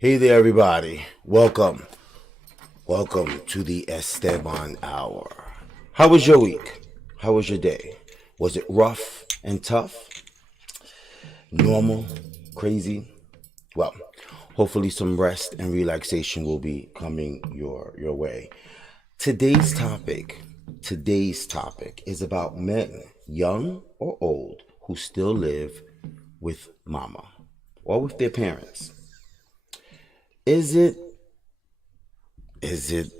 Hey there, everybody. Welcome. Welcome to the Esteban Hour. How was your week? How was your day? Was it rough and tough? Normal? Crazy? Well, hopefully some rest and relaxation will be coming your way. Today's topic, today's topic is about men, young or old, who still live with mama or with their parents. Is it Is it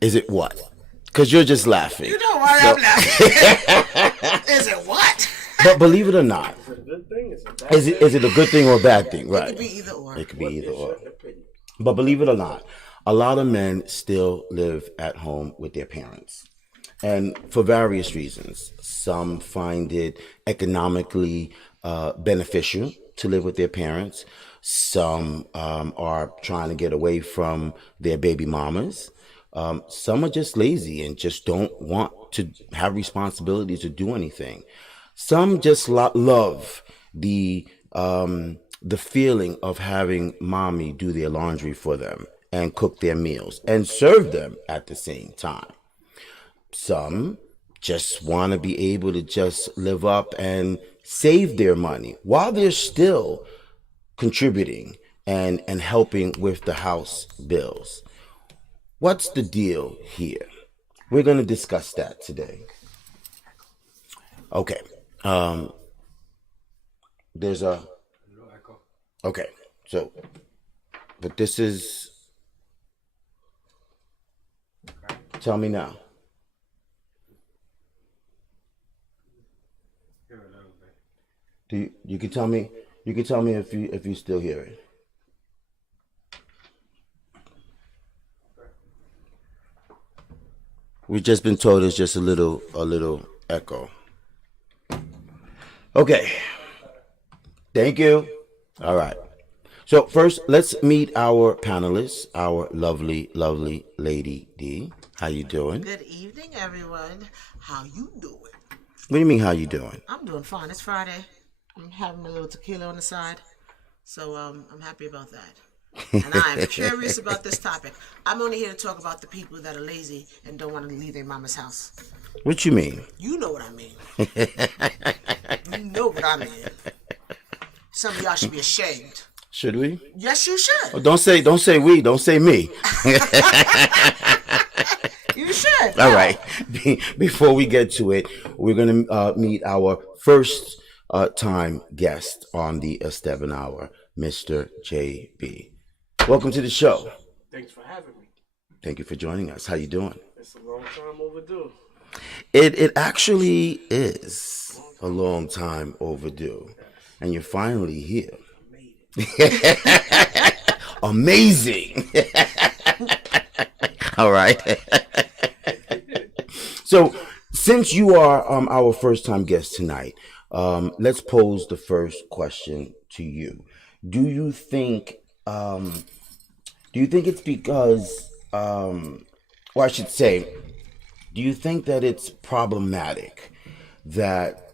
is it what? Because you're just laughing. You know why I'm laughing. Is it what? But believe it or not, Is it a good thing? Is it a bad is it a good thing or a bad thing? It Right. could be either or. It could be What either is or. your opinion? But believe it or not, a lot of men still live at home with their parents. And for various reasons. Some find it economically beneficial to live with their parents. Some are trying to get away from their baby mamas. Some are just lazy and just don't want to have responsibilities to do anything. Some just love the feeling of having mommy do their laundry for them and cook their meals and serve them at the same time. Some just want to be able to just live up and save their money while they're still contributing and helping with the house bills. What's the deal here? We're going to discuss that today. Okay. Um, there's a okay. So, but this is tell me now. You can tell me if you still hear it. We've just been told it's just a little echo. Okay. Thank you. All right. So first, let's meet our panelists. Our lovely lady D. How you doing? Good evening, everyone. How you doing? What do you mean? How you doing? I'm doing fine. It's Friday. I'm having a little tequila on the side, so I'm happy about that. And I am curious about this topic. I'm only here to talk about the people that are lazy and don't want to leave their mama's house. What you mean? You know what I mean. You know what I mean. Some of y'all should be ashamed. Should we? Yes, you should. Oh, don't say we. Don't say me. You should. All right. Before we get to it, we're going to meet our first time guest on the Esteban Hour, Mr. JB. Welcome to the show. Thanks for having me. Thank you for joining us. How you doing? It's a long time overdue. It actually is a long time overdue, and you're finally here. Amazing. All right. So, since you are our first time guest tonight, let's pose the first question to you. Do you think it's because, or I should say, do you think that it's problematic that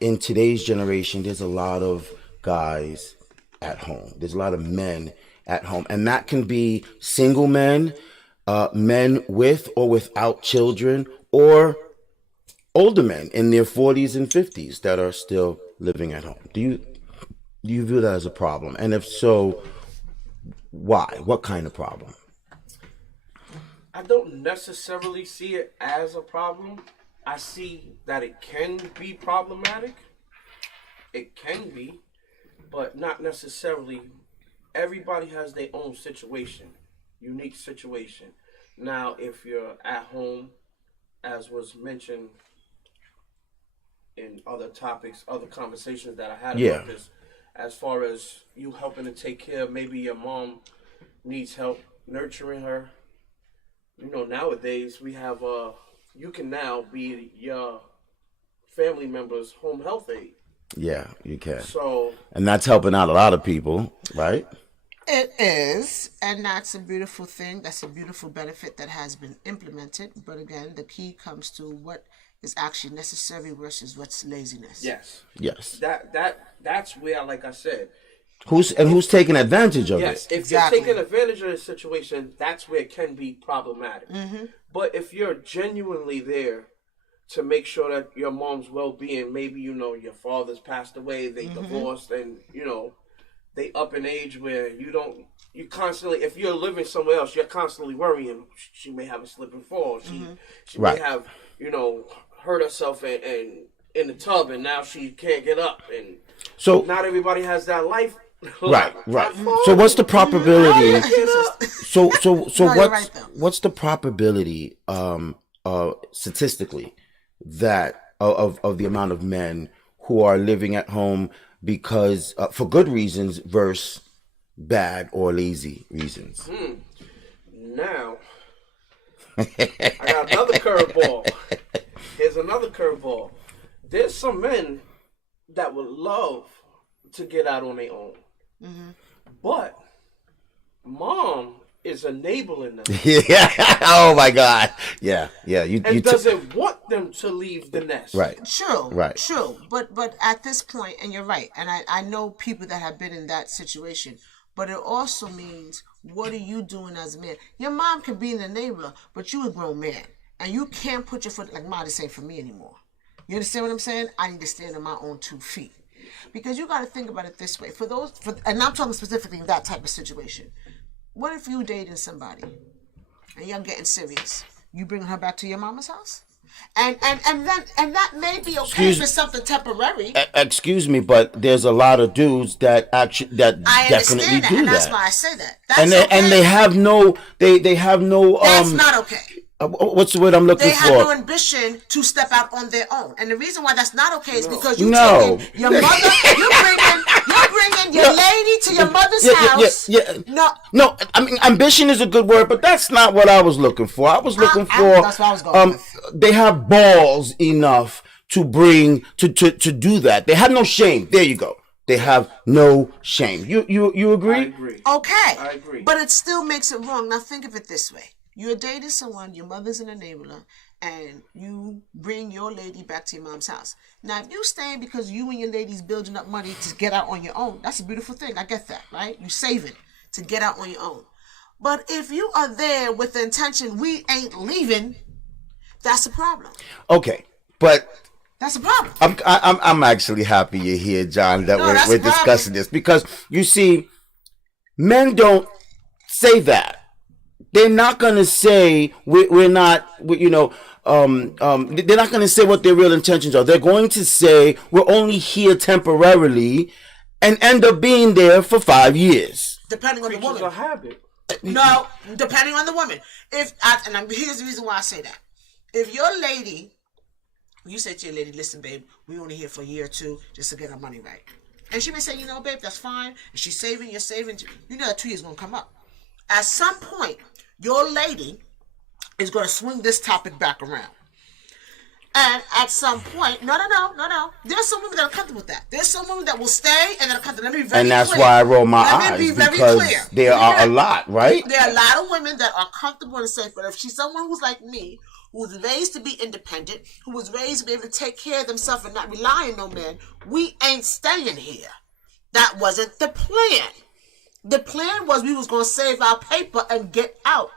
in today's generation there's a lot of guys at home? There's a lot of men at home, and that can be single men, men with or without children, or older men in their 40s and 50s that are still living at home. Do you view that as a problem? And if so, why? What kind of problem? I don't necessarily see it as a problem. I see that it can be problematic. It can be, but not necessarily. Everybody has their own situation, unique situation. Now, if you're at home, as was mentioned in other topics, other conversations that I had Yeah. about this, as far as you helping to take care of maybe your mom needs help nurturing her. You know, nowadays we have you can now be your family member's home health aide. Yeah, you can. So And that's helping out a lot of people, right? It is, and that's a beautiful thing. That's a beautiful benefit that has been implemented. But again, the key comes to what is actually necessary versus what's laziness. yes, Yes. that's where, like I said, Who's taking advantage of yes, it? if Exactly. you're taking advantage of the situation, that's where it can be problematic. But if you're genuinely there to make sure that your mom's well-being, maybe your father's passed away, they divorced, and they up in age where you constantly, if you're living somewhere else, you're constantly worrying she may have a slip and fall, she Right. may have hurt herself and in the tub, and now she can't get up, and So not everybody has that life. right. Like, So what's the probability? So No, you're right, though. what's the probability statistically that of the amount of men who are living at home because for good reasons versus bad or lazy reasons? Now, I got another curveball. Here's another curveball. There's some men that would love to get out on their own. But mom is enabling them Yeah. Oh my God. Yeah. Yeah. You doesn't want them to leave the nest. right. True. Right. True. But at this point, and you're right, and I know people that have been in that situation, but it also means, what are you doing as a man? Your mom can be an enabler, but you a grown man. And you can't put your foot, like Mom is saying, for me anymore. You understand what I'm saying? I need to stand on my own 2 feet. Because you got to think about it this way. And I'm talking specifically in that type of situation. What if you dating somebody and you're getting serious? You bringing her back to your mama's house? And that may be okay for something temporary. Excuse me, but there's a lot of dudes that actually I definitely understand that, do and that. that's why I say that. That's And they okay. have no they have no That's not okay. what's the word I'm looking They for? have no ambition to step out on their own, and the reason why that's not okay is because you No. taking your mother, you're bringing your lady to your mother's house. No, I mean, ambition is a good word, but that's not what I was looking for. I was looking for that's what I was going with. they have balls enough to bring to do that. They have no shame. There you go. They have no shame. You agree? I agree. Okay, I agree. but it still makes it wrong. Now think of it this way: you're dating someone, your mother's an enabler, and you bring your lady back to your mom's house. Now, if you staying because you and your lady's building up money to get out on your own, that's a beautiful thing. I get that, right? You saving to get out on your own. But if you are there with the intention, we ain't leaving, that's a problem. Okay, but That's a problem. I'm actually happy you're here, John, that No, that's we're a problem. discussing this, because you see, men don't say that. They're not gonna say we're not, they're not gonna say what their real intentions are. They're going to say we're only here temporarily, and end up being there for 5 years. Depending on the Creatures woman. of habit. No, depending on the woman. Here's the reason why I say that. If your lady, you say to your lady, listen, babe, we only here for a year or 2 just to get our money right. And she may say, babe, that's fine. And she's saving, you're saving. You know that 2 years going to come up. At some point, your lady is going to swing this topic back around. And at some point, no. There's some women that are comfortable with that. There's some women that will stay and that are comfortable. Let me be very And that's clear. why I roll my Let me eyes, be very because clear. there are a lot, right? There are a lot of women that are comfortable and safe, but if she's someone who's like me, who was raised to be independent, who was raised to be able to take care of themselves and not rely on no man, we ain't staying here. That wasn't the plan. The plan was we was going to save our paper and get out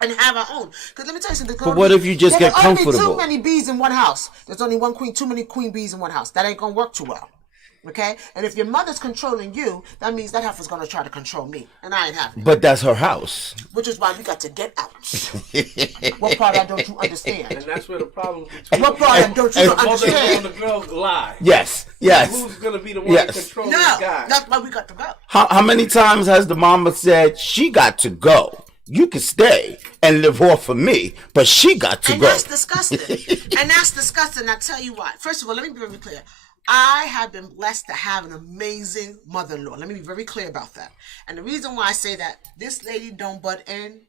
and have our own. Because let me tell you something. But what if you just get There's only comfortable? too many bees in one house. There's only one queen, too many queen bees in one house. That ain't going to work too well. Okay? And if your mother's controlling you, that means that heifer's going to try to control me. And I ain't having it. But that's her house. Which is why we got to get out. What part of that don't you understand? And that's where the problems between What part of that don't you the mother understand? and the girl lie. Yes. Who's gonna be the one Yes. to control No, this guy? that's why we got to go. How many times has the mama said she got to go? You could stay and live off of me, but she got to And go. that's disgusting. And that's disgusting. I tell you what. First of all, let me be very clear. I have been blessed to have an amazing mother-in-law. Let me be very clear about that. And the reason why I say that, this lady don't butt in.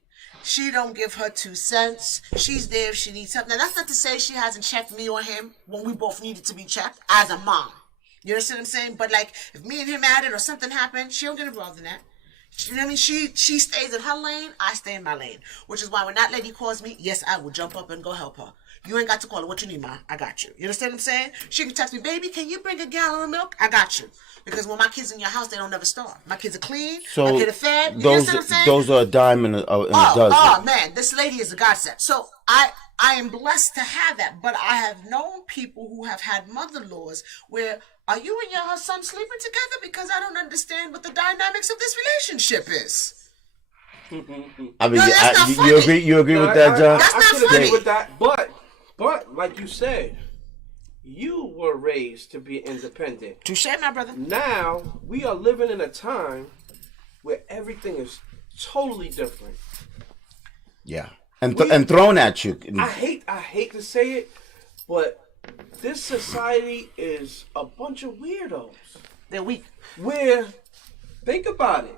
She don't give her 2 cents. She's there if she needs help. Now, that's not to say she hasn't checked me or him when we both needed to be checked as a mom. You understand what I'm saying? But, like, if me and him had it or something happened, she don't get involved in that. You know what I mean? She stays in her lane, I stay in my lane. Which is why when that lady calls me, yes, I will jump up and go help her. You ain't got to call her. What you need, Ma? I got you. You understand what I'm saying? She can text me, baby, can you bring a gallon of milk? I got you. Because when my kids in your house, they don't never starve. My kids are clean. My kids are fed. You understand what I'm saying? Those are a dime and a dozen. Oh, man. This lady is a godsend. So I am blessed to have that. But I have known people who have had mother-in-laws where, are you and your son sleeping together? Because I don't understand what the dynamics of this relationship is. I mean, No, you agree with that, John? That's not I could funny. agree with that, but like you said, you were raised to be independent. Touche, my brother. Now we are living in a time where everything is totally different. Yeah, and thrown at you. I hate to say it, but this society is a bunch of weirdos. They're weak. Where, think about it,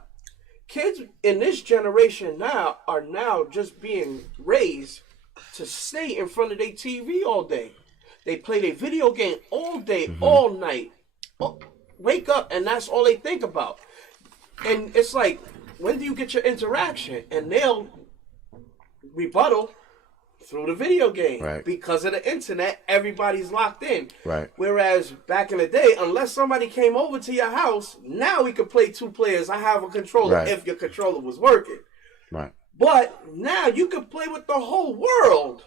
kids in this generation now are just being raised to stay in front of their TV all day. They play their video game all day, all night. Wake up and that's all they think about. And it's like, when do you get your interaction? And they'll rebuttal through the video game. Right. Because of the internet, everybody's locked in. Right. Whereas back in the day, unless somebody came over to your house, now we could play 2 players. I have a controller Right. if your controller was working. Right. But now you could play with the whole world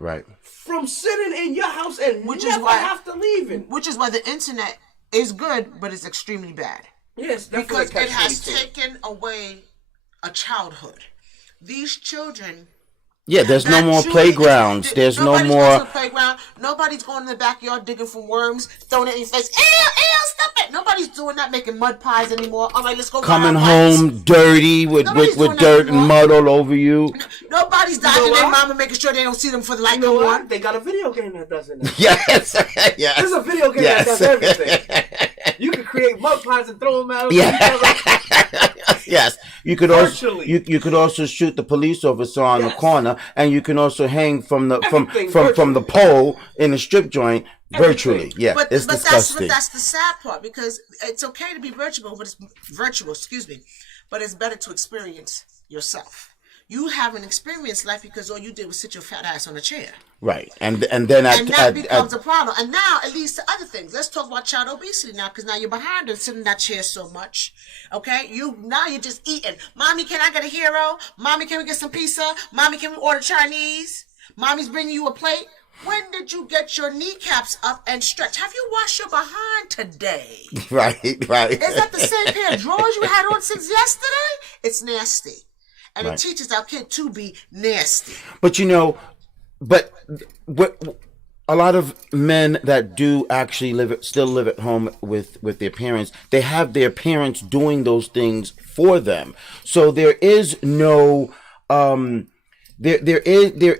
Right. from sitting in your house and Which is never why- have to leave it. Which is why the internet is good, but it's extremely bad. Yes, Because definitely it has catch-22. taken away a childhood. These children. Yeah, there's no that more truly- playgrounds. There's no nobody's going to more. the playground. Nobody's going in the backyard digging for worms, throwing it in your face. Ew, stop it. Nobody's doing that, making mud pies anymore. All right, let's go. Coming ride our bikes. home dirty with Nobody's doing that dirt and anymore. mud all over you. Nobody's dodging their what? mama, making sure they don't see them for the light You know come what? on. They got a video game that does it now. Yes. Yes. There's a video game Yes. that does everything. You can create mud pies and throw them out. Yes. You could also Virtually. you could also shoot the police officer on the Yes. corner, and you can also hang from the Everything from the pole in the strip joint virtually. Everything. Yeah, it's disgusting. That's the sad part, because it's okay to be virtual, but it's virtual, but it's better to experience yourself. You haven't experienced life because all you did was sit your fat ass on a chair. Right, and then And that becomes a problem. And now it leads to other things. Let's talk about child obesity now, because now you're behind and sitting in that chair so much. Okay? Now you're just eating. Mommy, can I get a hero? Mommy, can we get some pizza? Mommy, can we order Chinese? Mommy's bringing you a plate. When did you get your kneecaps up and stretch? Have you washed your behind today? right. Is that the same pair of drawers you had on since yesterday? It's nasty. And Right. it teaches our kid to be nasty. But but a lot of men that do actually still live at home with their parents, they have their parents doing those things for them. So there is no there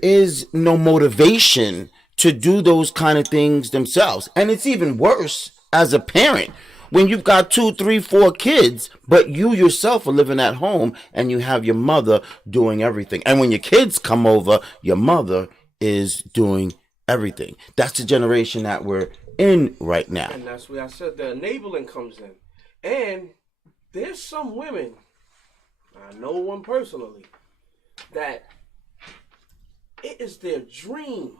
is no motivation to do those kind of things themselves. And it's even worse as a parent when you've got 2, 3, 4 kids, but you yourself are living at home and you have your mother doing everything. And when your kids come over, your mother is doing everything. That's the generation that we're in right now. And that's where I said the enabling comes in. And there's some women, I know one personally, that it is their dream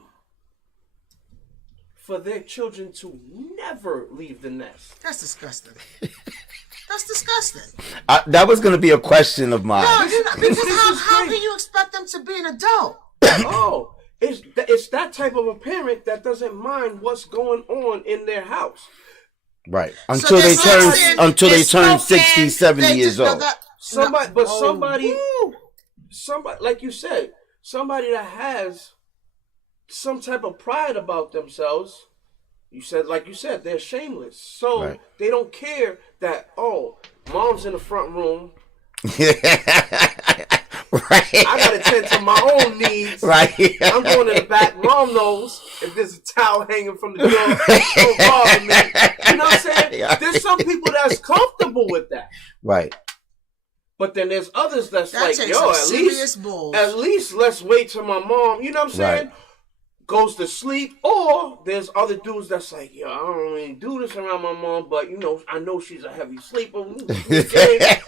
for their children to never leave the nest. That's disgusting. That's disgusting. That was going to be a question of mine. No, because this is how great. can you expect them to be an adult? Oh, it's that type of a parent that doesn't mind what's going on in their house. Right. So Until they're they turn smoking, 60, they're 70 they years just old. Somebody, woo. like you said, somebody that has some type of pride about themselves. Like you said, they're shameless. So Right. they don't care that, oh, mom's in the front room. Right. I gotta tend to my own needs. Right. I'm going in the back. Mom knows if there's a towel hanging from the door, don't bother me. You know what I'm saying? Yeah. There's some people that's comfortable with that. Right. But then there's others that's That like, takes yo, some at serious balls. least let's wait till my mom, you know what I'm saying? Right. Goes to sleep. Or there's other dudes that's like, yo, I don't really do this around my mom, but you know, I know she's a heavy sleeper.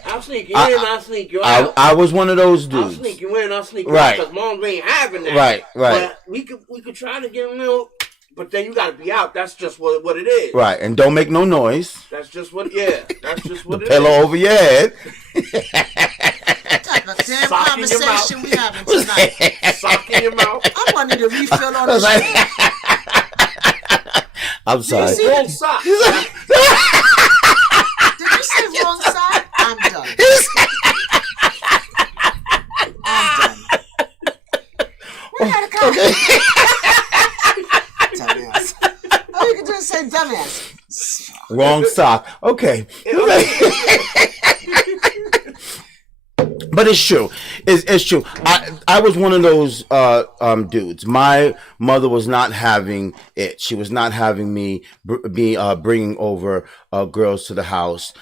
I'll sneak you in, I'll sneak you out. I was one of those I'll dudes. sneak you in, I'll sneak you Right. out, because mom ain't having that. Right. But we could try to get real, but then you gotta be out. That's just what it is. Right. And don't make no noise. That's just what that's just what it Pillow is. over your head. What type of damn Sock in your mouth. conversation we having tonight? Sock in your mouth. I wanted to refill on I was the like- shit. I'm sorry. Wrong sock. Did you say wrong side? I'm done. I'm done. We had a conversation. Dumbass. All you can do is say dumbass. Wrong sock. Okay. But it's true. It's true. I was one of those dudes. My mother was not having it. She was not having me bringing over girls to the house.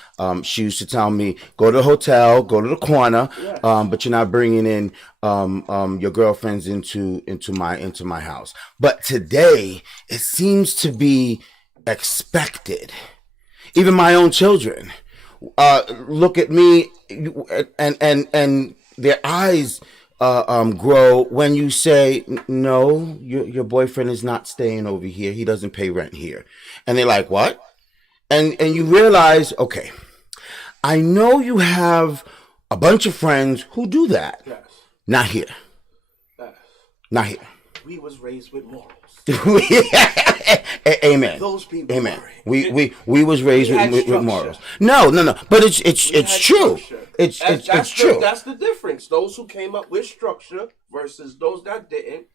She used to tell me, go to the hotel, go to the corner, but you're not bringing in your girlfriends into my house. But today, it seems to be expected. Even my own children look at me and their eyes grow when you say, no, your boyfriend is not staying over here. He doesn't pay rent here. And they're like, what? And you realize, okay, I know you have a bunch of friends who do that. Yes. Not here. Yes. Not here. We was raised with morals. Amen. Those people. Amen. were. We was raised We had with structure. morals. No. But it's We had true. structure. It's That's true. That's the difference. Those who came up with structure versus those that didn't.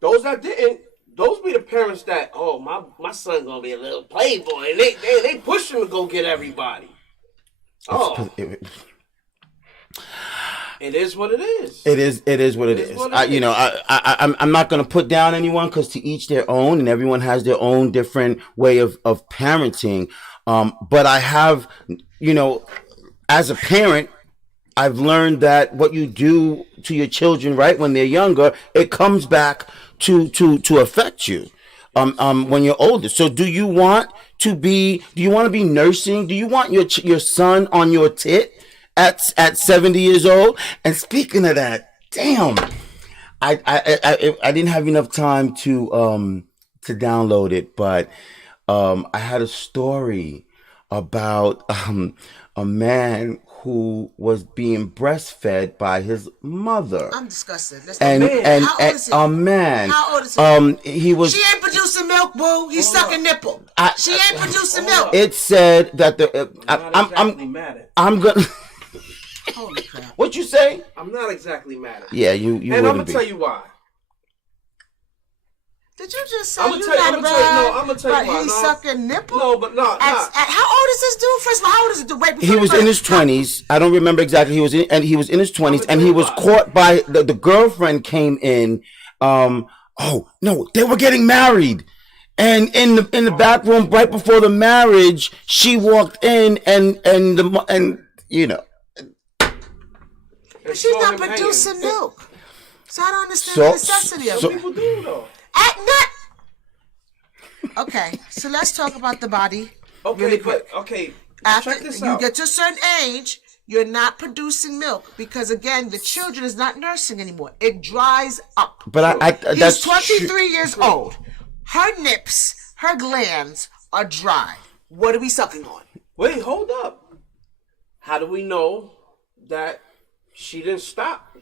Those that didn't, those be the parents that, oh, my son gonna be a little playboy, and they push him to go get everybody. Oh, it is what it is. It is what it is. I'm not going to put down anyone, because to each their own, and everyone has their own different way of parenting. But I have, as a parent, I've learned that what you do to your children, right, when they're younger, it comes back to affect you when you're older. So do you want to be nursing? Do you want your son on your tit at 70 years old? And speaking of that, damn, I didn't have enough time to download it, but I had a story about a man who was being breastfed by his mother. I'm disgusted. Let's And How old is he? a man. How old is he? He was. She ain't producing milk, boo. He's sucking nipple. She ain't producing milk. It said that I'm gonna. Holy crap. What you say? I'm not exactly mad at it. Yeah, you And I'm wouldn't gonna be. tell you why. Did you just say I'ma you tell you- got I'ma a tell you- no, bag, I'ma tell you but why, he's no. sucking nipple? No, but no. How old is this dude? First of all, how old is this dude? Wait, He was in his 20s. I don't remember exactly. He was in his 20s, and he was I'ma tell caught by the girlfriend came in. Oh no, they were getting married, and in the back room right before the marriage, she walked in and you know. And She's saw not him hanging. producing milk. So I don't understand So- the necessity of so- it. People do though. At nut. Okay, so let's talk about the body. Okay, really but quick. okay. After check this you out. get to a certain age, you're not producing milk because again, the children is not nursing anymore. It dries up. But He's that's 23 years old. Her nips, her glands are dry. What are we sucking on? Wait, hold up. How do we know that she didn't stop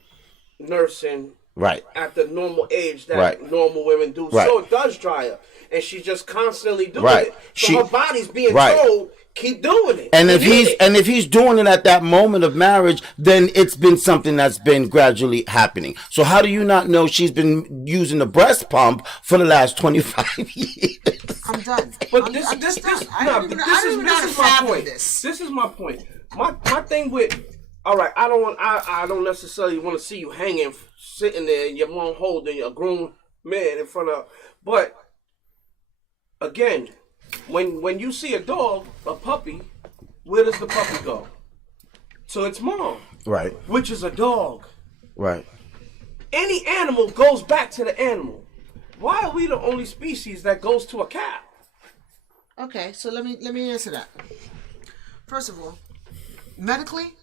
nursing right. at the normal age that Right. normal women do? Right. So it does dry up, and she's just constantly doing Right. it. So her body's being Right. told, keep doing it. And if You need it. he's doing it at that moment of marriage, then it's been something that's been gradually happening. So how do you not know she's been using the breast pump for the last 25 years? I'm done. But I'm this done. is I don't even know how to my fathom point. this. This is my point. My thing with all right, I don't necessarily want to see you hanging, sitting there, and you won't hold a grown man in front of. But again, when you see a dog, a puppy, where does the puppy go? To its mom, Right. which is a dog. Right. Any animal goes back to the animal. Why are we the only species that goes to a cow? Okay, so let me answer that. First of all, medically,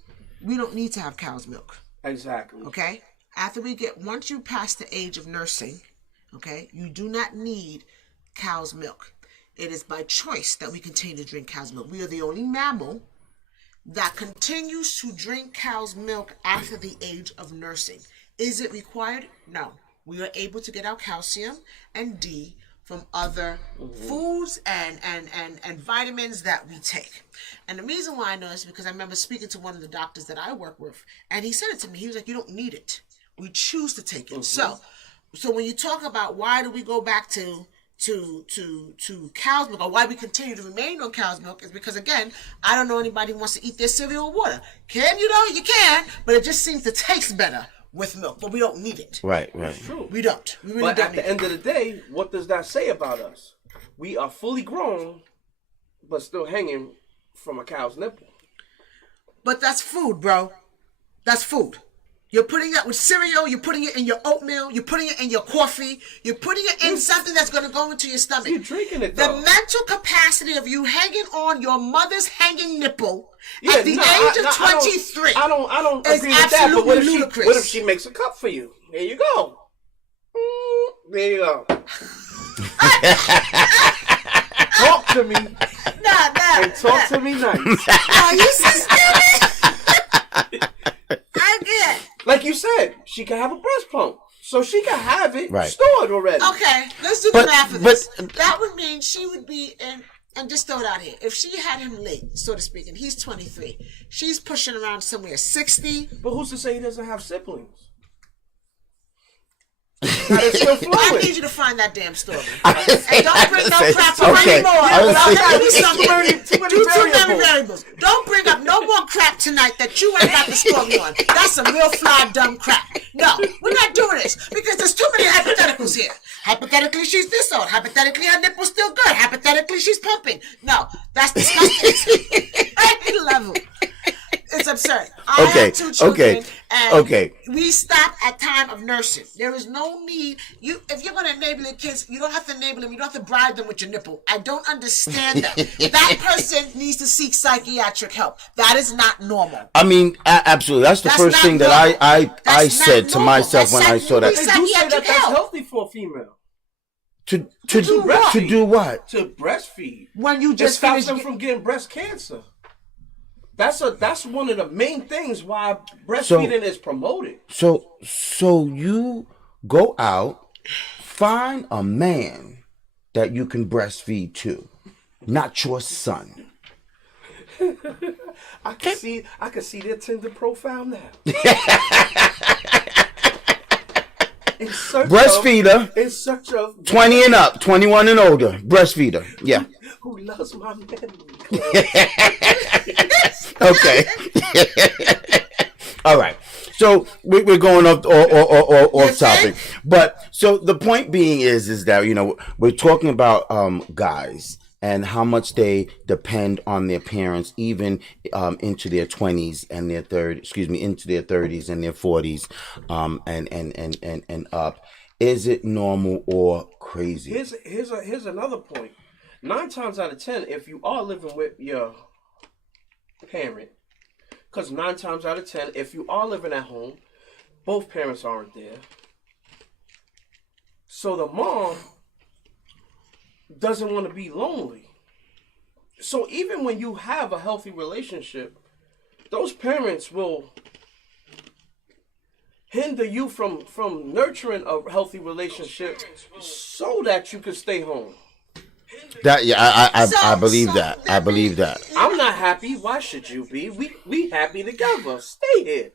we don't need to have cow's milk. Exactly. Okay? Once you pass the age of nursing, okay, you do not need cow's milk. It is by choice that we continue to drink cow's milk. We are the only mammal that continues to drink cow's milk after the age of nursing. Is it required? No. We are able to get our calcium and D from other foods and vitamins that we take. And the reason why I know this is because I remember speaking to one of the doctors that I work with, and he said it to me. He was like, you don't need it. We choose to take it. So when you talk about why do we go back to cow's milk, or why we continue to remain on cow's milk, is because, again, I don't know anybody who wants to eat their cereal with water. Can you though? You can, but it just seems to taste better with milk, but we don't need it. Right. True. We don't. We really But don't at the end of the day, what does that say about us? We are fully grown, but still hanging from a cow's nipple. But that's food, bro. That's food. You're putting it with cereal, you're putting it in your oatmeal, you're putting it in your coffee, you're putting it in something that's going to go into your stomach. You're drinking it, The though. mental capacity of you hanging on your mother's hanging nipple at the age of 23 I don't is agree with that. But absolutely ludicrous. What if she makes a cup for you? There you go. There you go. Talk to me. Nah. And talk to me nice. Oh, you so stupid. I get. Like you said, she can have a breast pump. So she can have it Right. stored already. Okay, let's do the math of this. That would mean she would be in, and just throw it out here. If she had him late, so to speak, and he's 23, she's pushing around somewhere 60. But who's to say he doesn't have siblings? That is still I fluid. need you to find that damn story. And don't bring no crap up Okay. anymore. I was I'll tell you too something. many Do too many variables. variables. Don't bring up no more crap tonight that you ain't got the story on. That's some real fly dumb crap. No, we're not doing this because there's too many hypotheticals here. Hypothetically, she's this old. Hypothetically, her nipple's still good. Hypothetically, she's pumping. No, that's disgusting. Any level. It's absurd. I have 2 children, and we stop at time of nursing. There is no need. If you're going to enable your kids, you don't have to enable them. You don't have to bribe them with your nipple. I don't understand that. That person needs to seek psychiatric help. That is not normal. I mean, absolutely. That's the first thing that I said to myself when I saw that. They do say that that's healthy for a female. To do what? To do what? To breastfeed. When you It just stops finish them from getting breast cancer. That's one of the main things why breastfeeding is promoted. So you go out, find a man that you can breastfeed to, not your son. I can see their Tinder profile now. Breastfeeder. In search of 20 and up, 21 and older. Breastfeeder. Yeah. who loves my memory. Okay. All right. So we're going off topic, but so the point being is that we're talking about guys and how much they depend on their parents, even into their 20s and their into their 30s and their 40s, and up. Is it normal or crazy? Here's another point. 9 times out of 10, if you are living with your parent, because 9 times out of 10, if you are living at home, both parents aren't there. So the mom doesn't want to be lonely. So even when you have a healthy relationship, those parents will hinder you from nurturing a healthy relationship so that you can stay home. I believe that. I believe that. I'm not happy. Why should you be? We happy together. Stay here.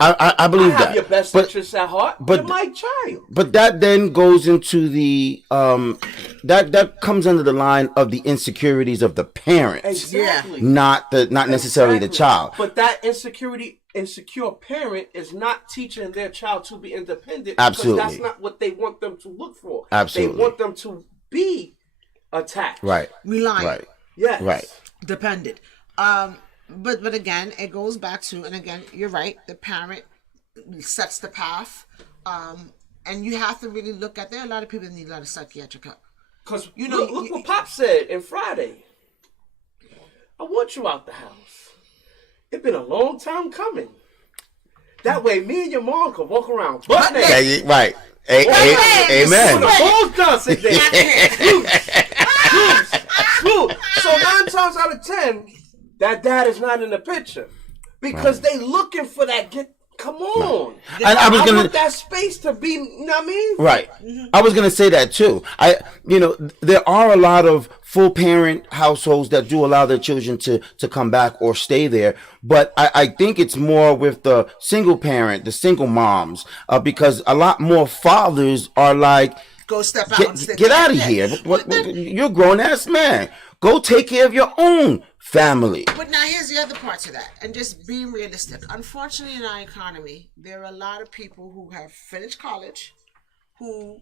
I believe I have that. your best but interests at heart. but- You're my child. but that then goes into the that comes under the line of the insecurities of the parents, Exactly. not necessarily the Exactly. child. But that insecure parent is not teaching their child to be independent. Absolutely. Because that's not what they want them to look for. Absolutely. They want them to be attached. Right. Reliant. Right. Yes. Right. Dependent. But again, it goes back to, and again, you're right. The parent sets the path, and you have to really look at. There are a lot of people that need a lot of psychiatric help. Because You know, look what Pop said in Friday. I want you out the house. It's been a long time coming. That way, me and your mom can walk around butt naked. Yeah, right. Amen. Amen. Both Johnson there. Smooth. So 9 times out of 10, that dad is not in the picture because they looking for that. Come on. And I was gonna want that space to be. You know what I mean? Right. I was gonna say that too. There are a lot of full parent households that do allow their children to come back or stay there, but I think it's more with the single parent, the single moms, because a lot more fathers are like, Go step out. get out of here. You're a grown ass man. Go take care of your own family. But now here's the other part to that, and just being realistic. Unfortunately, in our economy, there are a lot of people who have finished college, who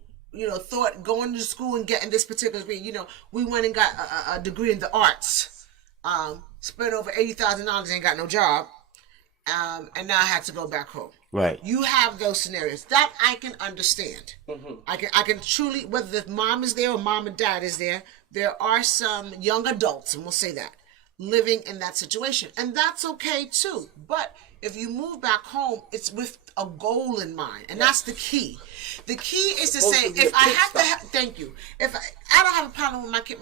thought going to school and getting this particular degree. We went and got a degree in the arts, spent over $80,000, ain't got no job, and now I had to go back home. Right. You have those scenarios that I can understand. Mm-hmm. I can truly, whether the mom is there or mom and dad is there, there are some young adults, and we'll say that, living in that situation, and that's okay too. But if you move back home, it's with a goal in mind, and that's the key. The key is to say, if I have to, thank you. If I don't have a problem with my kid,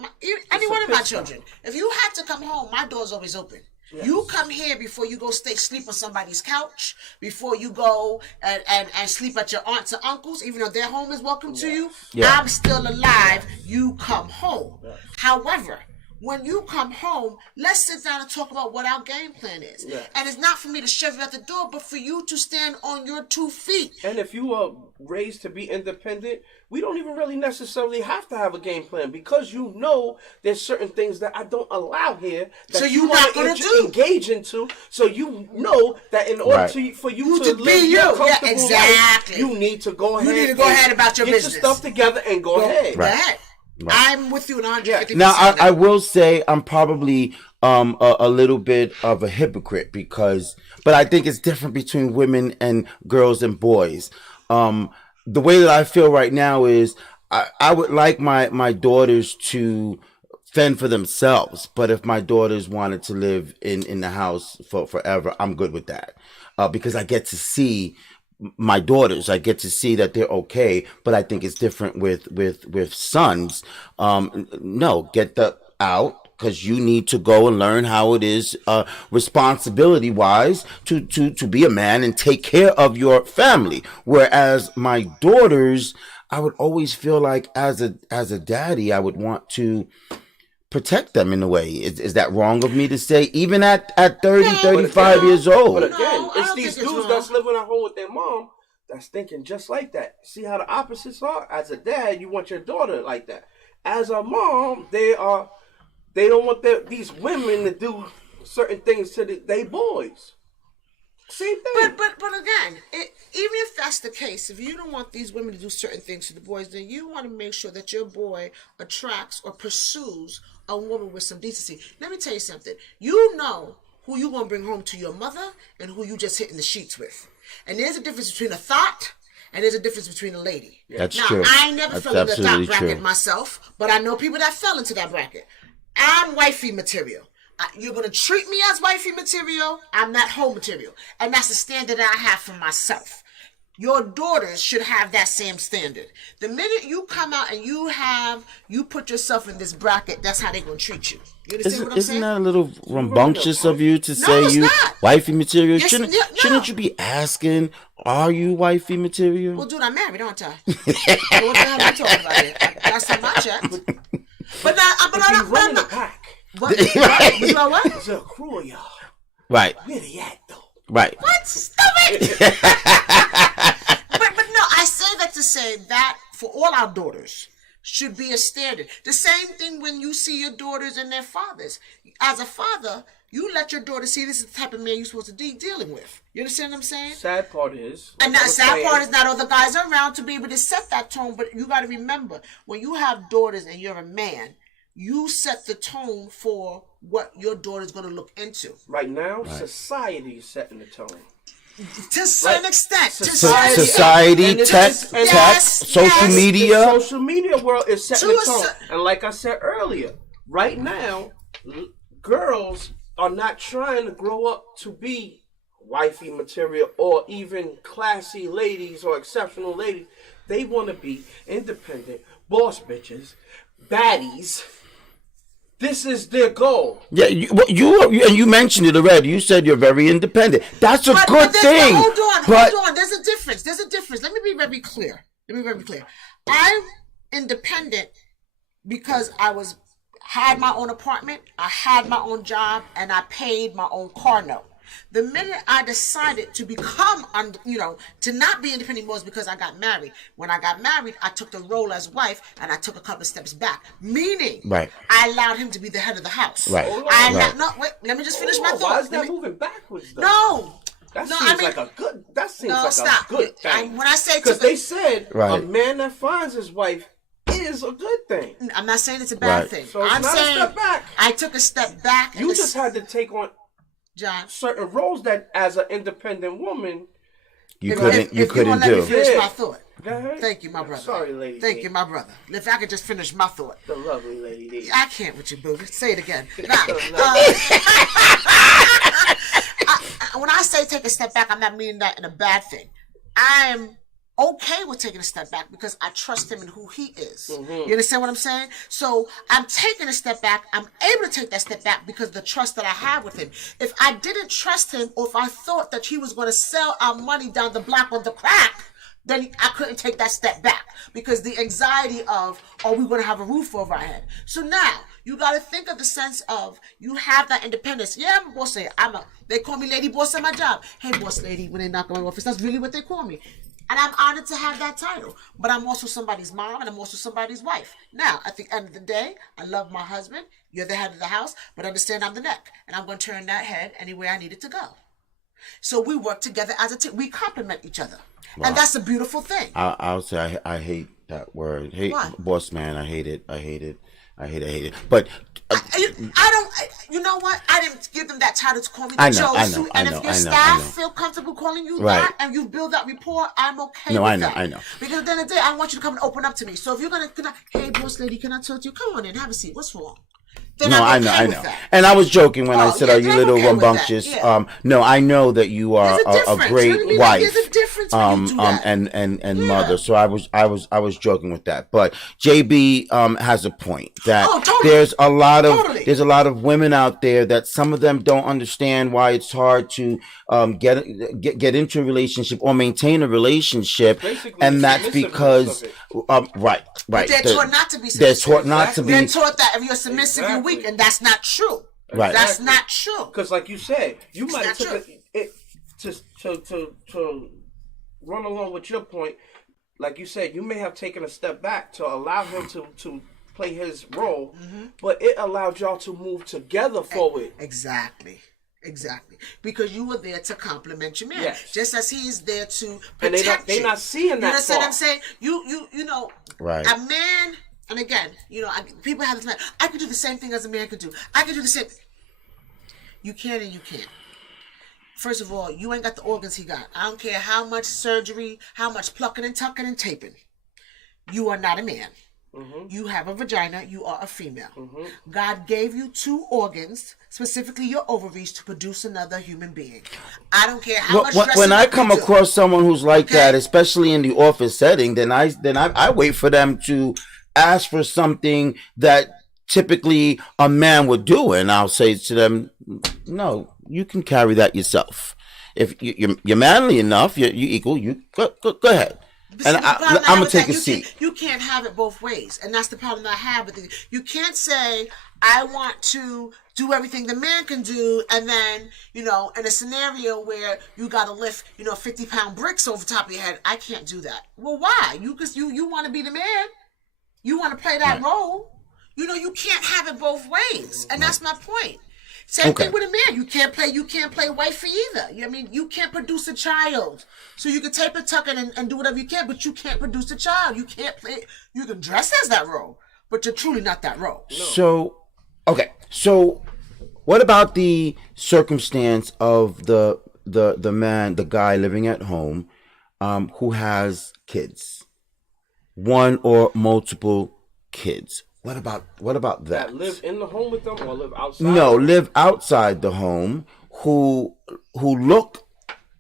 any one of my children, if you have to come home, my door's always open. Yes. You come here before you go sleep on somebody's couch, before you go and sleep at your aunts and uncles, even though their home is welcome to you. Yeah. I'm still alive. You come home. Yeah. However, when you come home, let's sit down and talk about what our game plan is. Yeah. And it's not for me to shove you at the door, but for you to stand on your 2 feet. And if you are raised to be independent, we don't even really necessarily have to have a game plan because there's certain things that I don't allow here that so you want to engage into. So you know that in order for you to live your comfortable life, you need to go ahead. You need to go ahead about your business. Get your stuff together and go ahead. Go ahead. Right. I'm with you 150%. Now, I will say I'm probably a little bit of a hypocrite but I think it's different between women and girls and boys. The way that I feel right now is I would like my daughters to fend for themselves, but if my daughters wanted to live in the house for forever, I'm good with that because I get to see my daughters. I get to see that they're okay, but I think it's different with sons. No, get out because you need to go and learn how it is responsibility wise to be a man and take care of your family. Whereas my daughters, I would always feel like as a daddy, I would want to protect them in a way. Is that wrong of me to say, even at 35 years old? But again, it's these dudes that's living at home with their mom that's thinking just like that. See how the opposites are? As a dad, you want your daughter like that. As a mom, they don't want these women to do certain things to their boys. Same thing. But again, even if that's the case, if you don't want these women to do certain things to the boys, then you want to make sure that your boy attracts or pursues a woman with some decency. Let me tell you something. You know who you gonna bring home to your mother and who you just hitting the sheets with. And there's a difference between a thought and there's a difference between a lady. That's now, true. I never fell into that bracket myself, but I know people that fell into that bracket. I'm wifey material. You're going to treat me as wifey material. I'm not home material. And that's the standard that I have for myself. Your daughters should have that same standard. The minute you come out and you put yourself in this bracket, that's how they're going to treat you. You understand what I'm saying? Isn't that a little rambunctious of you to say you wifey material? Yes, shouldn't you be asking, are you wifey material? Well, dude, I'm married, aren't I? So what the hell are you talking about here? That's not my check. But running the pack. What? What? There's a crew of y'all. Right. Where they at, though? Right. What? Stop it! but no, I say that to say that for all our daughters should be a standard. The same thing when you see your daughters and their fathers. As a father, you let your daughter see this is the type of man you're supposed to be dealing with. You understand what I'm saying? Sad part is, and that sad part is not all the guys are around to be able to set that tone. But you got to remember, when you have daughters and you're a man, you set the tone for what your daughter's going to look into. Right now, society is setting the tone. To a certain extent. Society, tech, social media. The social media world is setting the tone. And like I said earlier, right now, girls are not trying to grow up to be wifey material or even classy ladies or exceptional ladies. They want to be independent, boss bitches, baddies. This is their goal. Yeah, you mentioned it already. You said you're very independent. That's a good thing. Hold on. There's a difference. Let me be very clear. I'm independent because I had my own apartment, I had my own job, and I paid my own car note. The minute I decided to become, to not be independent was because I got married. When I got married, I took the role as wife and I took a couple of steps back. Meaning, I allowed him to be the head of the house. Right. Let me just finish my thought. Why is that moving backwards, though? No. That seems like a good thing. When I say because they said a man that finds his wife is a good thing. I'm not saying it's a bad thing. So I'm saying a step back. I took a step back. You just had to take on certain roles that, as an independent woman, you couldn't do. Let me finish my thought. Thank you, my brother. Sorry, lady. Thank you, my brother. If I could just finish my thought. The lovely lady D. I can't with you, boo. Say it again. When I say take a step back, I'm not meaning that in a bad thing. I'm okay with taking a step back because I trust him in who he is. You understand what I'm saying? So I'm taking a step back. I'm able to take that step back because of the trust that I have with him. If I didn't trust him, or if I thought that he was going to sell our money down the block on the crack, then I couldn't take that step back because the anxiety of, are we going to have a roof over our head? So now you got to think of the sense of you have that independence. Yeah, I'm a boss lady. They call me lady boss at my job. Hey, boss lady, when they knock on my office, that's really what they call me. And I'm honored to have that title. But I'm also somebody's mom and I'm also somebody's wife. Now, at the end of the day, I love my husband. You're the head of the house, but understand I'm the neck. And I'm going to turn that head anywhere I need it to go. So we work together as a team. We complement each other. Wow. And that's a beautiful thing. I'll say I hate that word. What? Boss man, I hate it. But I don't. You know what? I didn't give them that title to call me. I know. And if your staff feel comfortable calling you that, and you build that rapport, I'm okay with that. I know. Because at the end of the day, I want you to come and open up to me. So if you're gonna, hey, boss lady, can I talk to you? Come on in, have a seat. What's wrong? Then I know. And I was joking when I said, "Are you little rambunctious?" No, I know that you are a great wife. There's a difference when you do that. And mother. So I was joking with that. But JB has a point that there's a lot of women out there that some of them don't understand why it's hard to get into a relationship or maintain a relationship, and that's because right. But they're taught not to be submissive. They're taught not to be. They're taught that if you're submissive, you're weak, and that's not true. Right. That's not true. Because, like you said, you might have took it to run along with your point. Like you said, you may have taken a step back to allow him to play his role, but it allowed y'all to move together forward. Exactly. Because you were there to compliment your man. Yes. Just as he is there to protect and you. They're not seeing that. You understand what I'm saying? You know, right. A man, and again, people have this, I could do the same thing as a man could do. I could do the same. You can and you can't. First of all, you ain't got the organs he got. I don't care how much surgery, how much plucking and tucking and taping. You are not a man. You have a vagina. You are a female. God gave you 2 organs, specifically your ovaries, to produce another human being. I don't care how much dressing when I come across someone who's like that, especially in the office setting, then I wait for them to ask for something that typically a man would do, and I'll say to them, "No, you can carry that yourself. If you're manly enough, you're equal. You go ahead." And I'm gonna take a seat. You can't have it both ways, and that's the problem I have with it. You can't say I want to do everything the man can do, and then, in a scenario where you got to lift, 50-pound bricks over top of your head, I can't do that. Well, why? Because you want to be the man. You want to play that role. You can't have it both ways, and that's my point. Same thing with a man. You can't play wifey either. You can't produce a child. So you can tape and tuck it and do whatever you can, but you can't produce a child. You can't play. You can dress as that role, but you're truly not that role. No. So what about the circumstance of the man, the guy living at home, who has kids, one or multiple kids? What about that? That live in the home with them or live outside? No, live outside the home, who look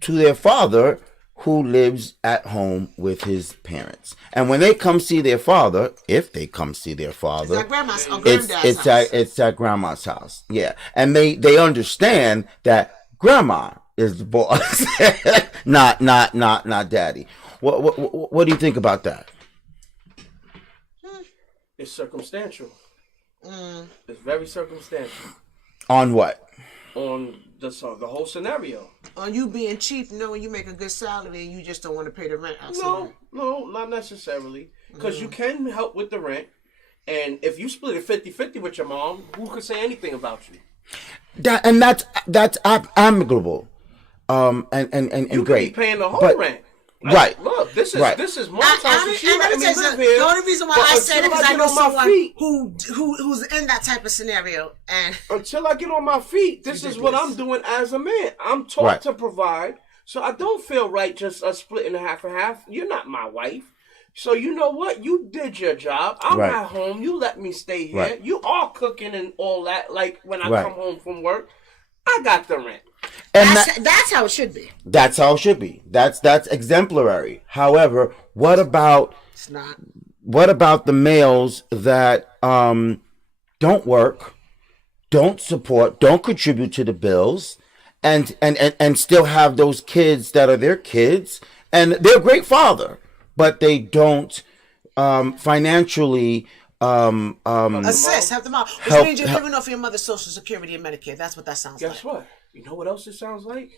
to their father, who lives at home with his parents. And when they come see their father, if they come see their father, it's at grandma's or granddad's house. It's at grandma's house. Yeah. And they understand that grandma is the boss, not daddy. What do you think about that? It's circumstantial. It's very circumstantial. On what? On the whole scenario. On you being cheap, knowing you make a good salary and you just don't want to pay the rent outside. No, not necessarily. Because you can help with the rent. And if you split it 50-50 with your mom, who could say anything about you? That's amicable. And you great. You be paying the whole rent. Right. Look, this is Mom's house, and she letting me live here. The only reason why I say that is I know someone feet, who's in that type of scenario. And until I get on my feet, this is what I'm doing as a man. I'm taught to provide, so I don't feel right just us splitting half and half. You're not my wife. So you know what? You did your job. I'm at home. You let me stay here. Right. You are cooking and all that. Like when I come home from work, I got the rent. And that's how it should be. That's how it should be. That's exemplary. However, what about it's not. What about the males that don't work, don't support, don't contribute to the bills, and still have those kids that are their kids, and they're a great father, but they don't financially assist, help them out. Which means you're living off your mother's Social Security and Medicare. That's what that sounds like. Guess what? You know what else it sounds like?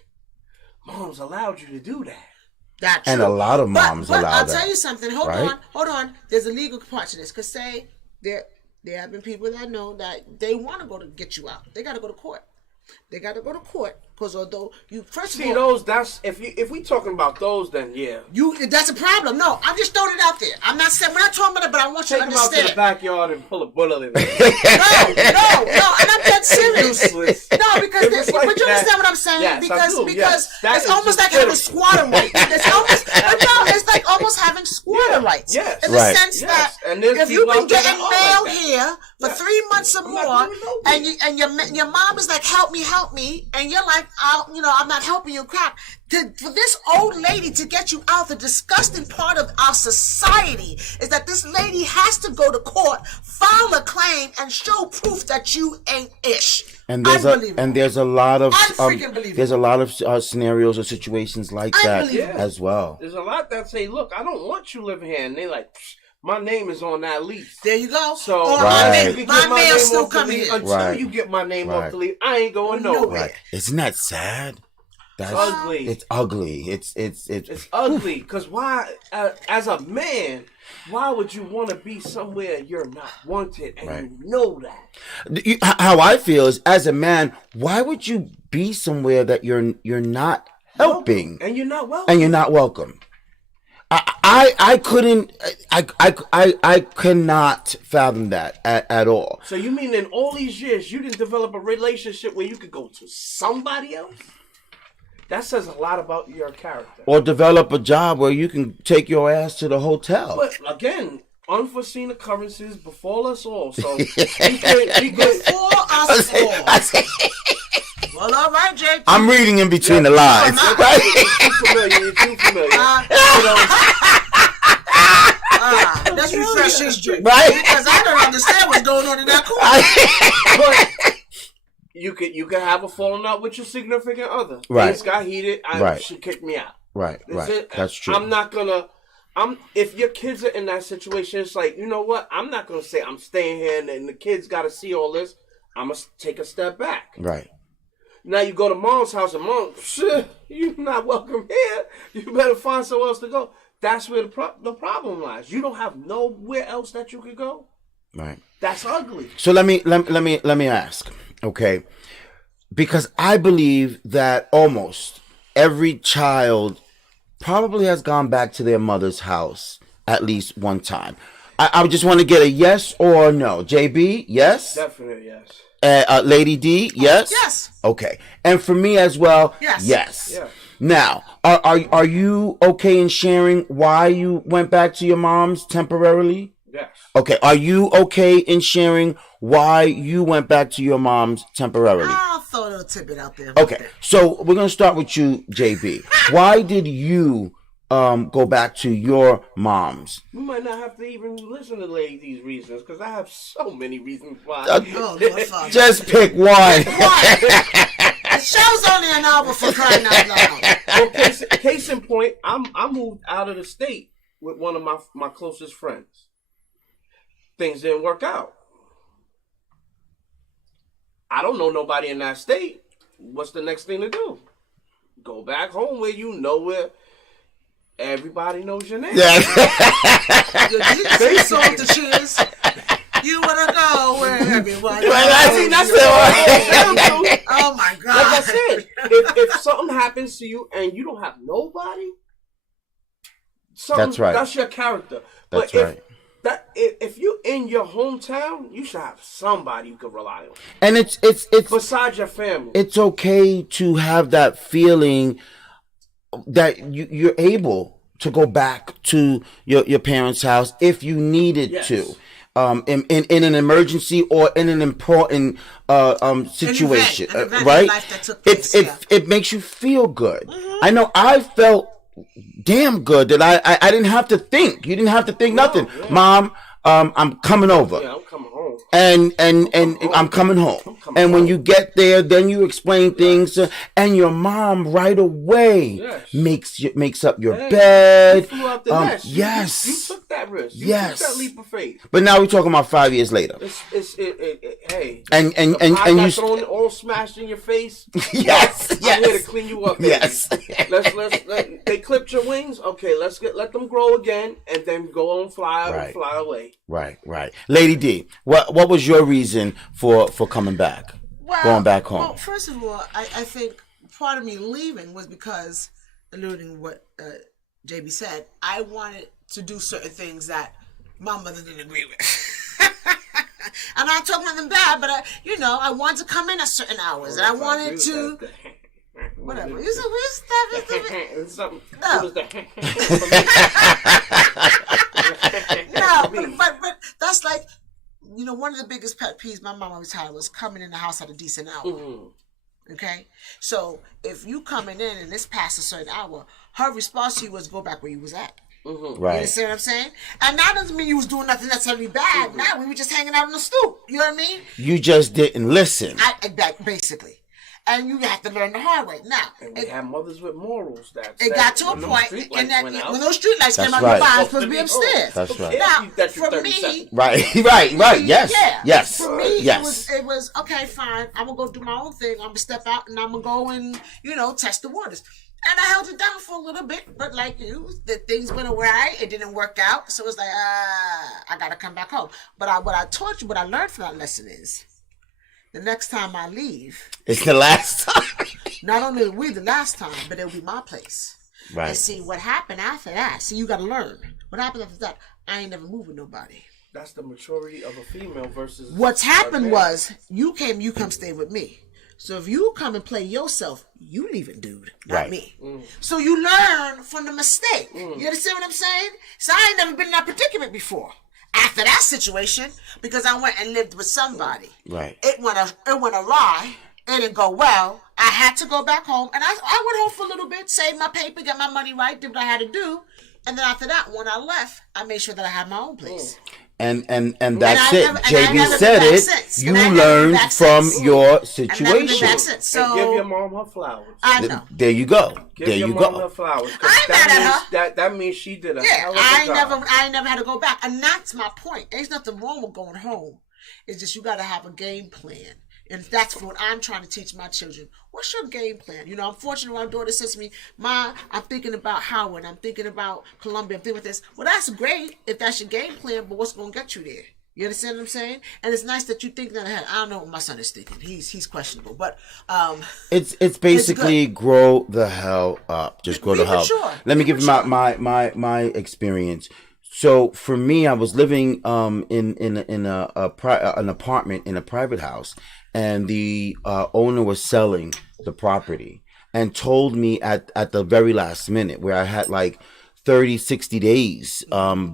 Moms allowed you to do that. That's true. And a lot of moms allow that. I'll tell you something. Hold on. There's a legal part to this. Because say there have been people that I know that they want to go to get you out. They got to go to court. Because although you first of all, those, that's if we talking about those, then yeah, that's a problem. No, I'm just throwing it out there. I'm not saying we're not talking about it, but I want you to understand. Take them out to the backyard and pull a bullet in there. No, and I'm dead serious. Useless. No, because but you understand what I'm saying? Yes, because yes. it's almost like having squatter rights. It's like almost having squatter rights. Yes. In the sense that and if you've been getting mail like here for 3 months or more, and your mom is like, help me, and you're like, I'm not helping you, crap. For this old lady to get you out, the disgusting part of our society is that this lady has to go to court, file a claim, and show proof that you ain't ish. And there's a lot of scenarios or situations like that as well. There's a lot that say, look, I don't want you living here, and they like, my name is on that lease. There you go. So my mail still coming in until you get my name off the lease. I ain't going nowhere. Right. Isn't that sad? That's ugly. It's ugly. It's ugly. Because why, as a man, why would you want to be somewhere you're not wanted and you know that? How I feel is, as a man, why would you be somewhere that you're not helping and you're not welcome? I cannot fathom that at all. So you mean in all these years you didn't develop a relationship where you could go to somebody else? That says a lot about your character. Or develop a job where you can take your ass to the hotel. But again, unforeseen occurrences befall us all. So we could before us all. Well, all right, Jake. I'm reading in between the lines. You're too familiar. Let's refresh this, Jake. Right? Because I don't understand what's going on in that court. But you could have a falling out with your significant other. Right. Things got heated. She kicked me out. Right. That's true. I'm not gonna. If your kids are in that situation, it's like, you know what? I'm not gonna say I'm staying here and the kids got to see all this. I'm going to take a step back. Right. Now you go to mom's house and mom, shit, you're not welcome here. You better find somewhere else to go. That's where the problem lies. You don't have nowhere else that you could go. Right. That's ugly. So let me ask, okay? Because I believe that almost every child probably has gone back to their mother's house at least one time. I just want to get a yes or no. JB, yes? Definitely yes. Lady D, yes? Yes. Okay. And for me as well, Yes. Yes. Now, are you okay in sharing why you went back to your mom's temporarily? Yes. Okay. Are you okay in sharing why you went back to your mom's temporarily? I'll throw a little tidbit out there. Okay. So we're gonna start with you, JB. Why did you go back to your mom's? We might not have to even listen to these reasons because I have so many reasons why. Oh, Lord Father. Just pick one. The show's only an hour for crying out loud. Well, case in point, I moved out of the state with one of my closest friends. Things didn't work out. I don't know nobody in that state. What's the next thing to do? Go back home where you know where everybody knows your name. Yeah. You sold the cheers. You wanna go where everyone knows. That's it. Oh my God! Like I said, if something happens to you and you don't have nobody, That's right. That's your character. That's but right. If you in your hometown, you should have somebody you can rely on. And it's Besides your family. it's okay to have that feeling that you're able to go back to your parents' house if you needed Yes. to. In an emergency or in an important situation, An event in right? life that took place, It makes you feel good. I know I felt damn good that I didn't have to think. You didn't have to think nothing. Yeah. Mom, I'm coming over. Yeah, I'm coming home. And I'm coming home. And when you get there, then you explain things, and your mom right away makes up your bed. You flew out the nest. Yes, You took that risk. You Yes. took that leap of faith. but now we're talking about 5 years later. Hey. And the pie you got thrown all smashed in your face. yes, I'm here to yes, clean you up. Baby. yes. They clipped your wings. Okay, let them grow again, and then go on fly Right. fly away. Right. Lady D, what was your reason for coming back, going back home? Well, first of all, I think part of me leaving was because, alluding what JB said, I wanted to do certain things that my mother didn't agree with. And I'm talking nothing bad, but I wanted to come in at certain hours, and I wanted to. Whatever. You said It's something. No. It was the No, but that's like, one of the biggest pet peeves my mom always had was coming in the house at a decent hour. Mm-hmm. Okay? So if you coming in and it's past a certain hour, her response to you was go back where you was at. Mm-hmm. You Right. understand what I'm saying? And that doesn't mean you was doing nothing necessarily bad. Mm-hmm. Now we were just hanging out on the stoop. You know what I mean? You just didn't listen. Basically. And you have to learn the hard way. Now, And we have mothers with morals it got to a point and that when those street lights came That's out, right. your supposed to be upstairs. That's right. Now, for me, Right. Yes. For me, Yes. it was okay. Fine, I'm gonna go do my own thing. I'm gonna step out and I'm gonna go and test the waters. And I held it down for a little bit, but like the things went awry. It didn't work out, so it's like I gotta come back home. But what I learned from that lesson is, the next time I leave, It's the last time. not only will we the last time, but it'll be my place. Right. And see what happened after that. See, you gotta learn what happened after that. I ain't never moving nobody. That's the maturity of a female versus. What's happened a man. was you come stay with me. So if you come and play yourself, you leaving, dude, not Right. me. So you learn from the mistake. You understand what I'm saying? So I ain't never been in that predicament before. After that situation, because I went and lived with somebody. Right. It went awry. It didn't go well. I had to go back home, and I went home for a little bit, saved my paper, got my money right, did what I had to do, and then after that, when I left, I made sure that I had my own place. And that's And I it. never- and I JB never said been back it. since. You And I never been learned back from since. your I've never been situation. back since. So And give your mom her flowers. I know. There you go. Give There your you mom her go. flowers. 'cause I ain't mad at her. That means she did a Yeah, hell of a I job. ain't never had to go back, and that's my point. There's nothing wrong with going home. It's just you got to have a game plan. And that's what I'm trying to teach my children. What's your game plan? You know, I'm fortunate my daughter says to me, Ma, I'm thinking about Howard. I'm thinking about Columbia. I'm thinking about this. Well, that's great if that's your game plan, but what's going to get you there? You understand what I'm saying? And it's nice that you think that ahead. I don't know what my son is thinking. He's questionable, but it's basically grow the hell up. Just grow the hell up. Let me give you my experience. So for me, I was living in an apartment in a private house, and the owner was selling the property and told me at the very last minute, where I had like 30, 60 days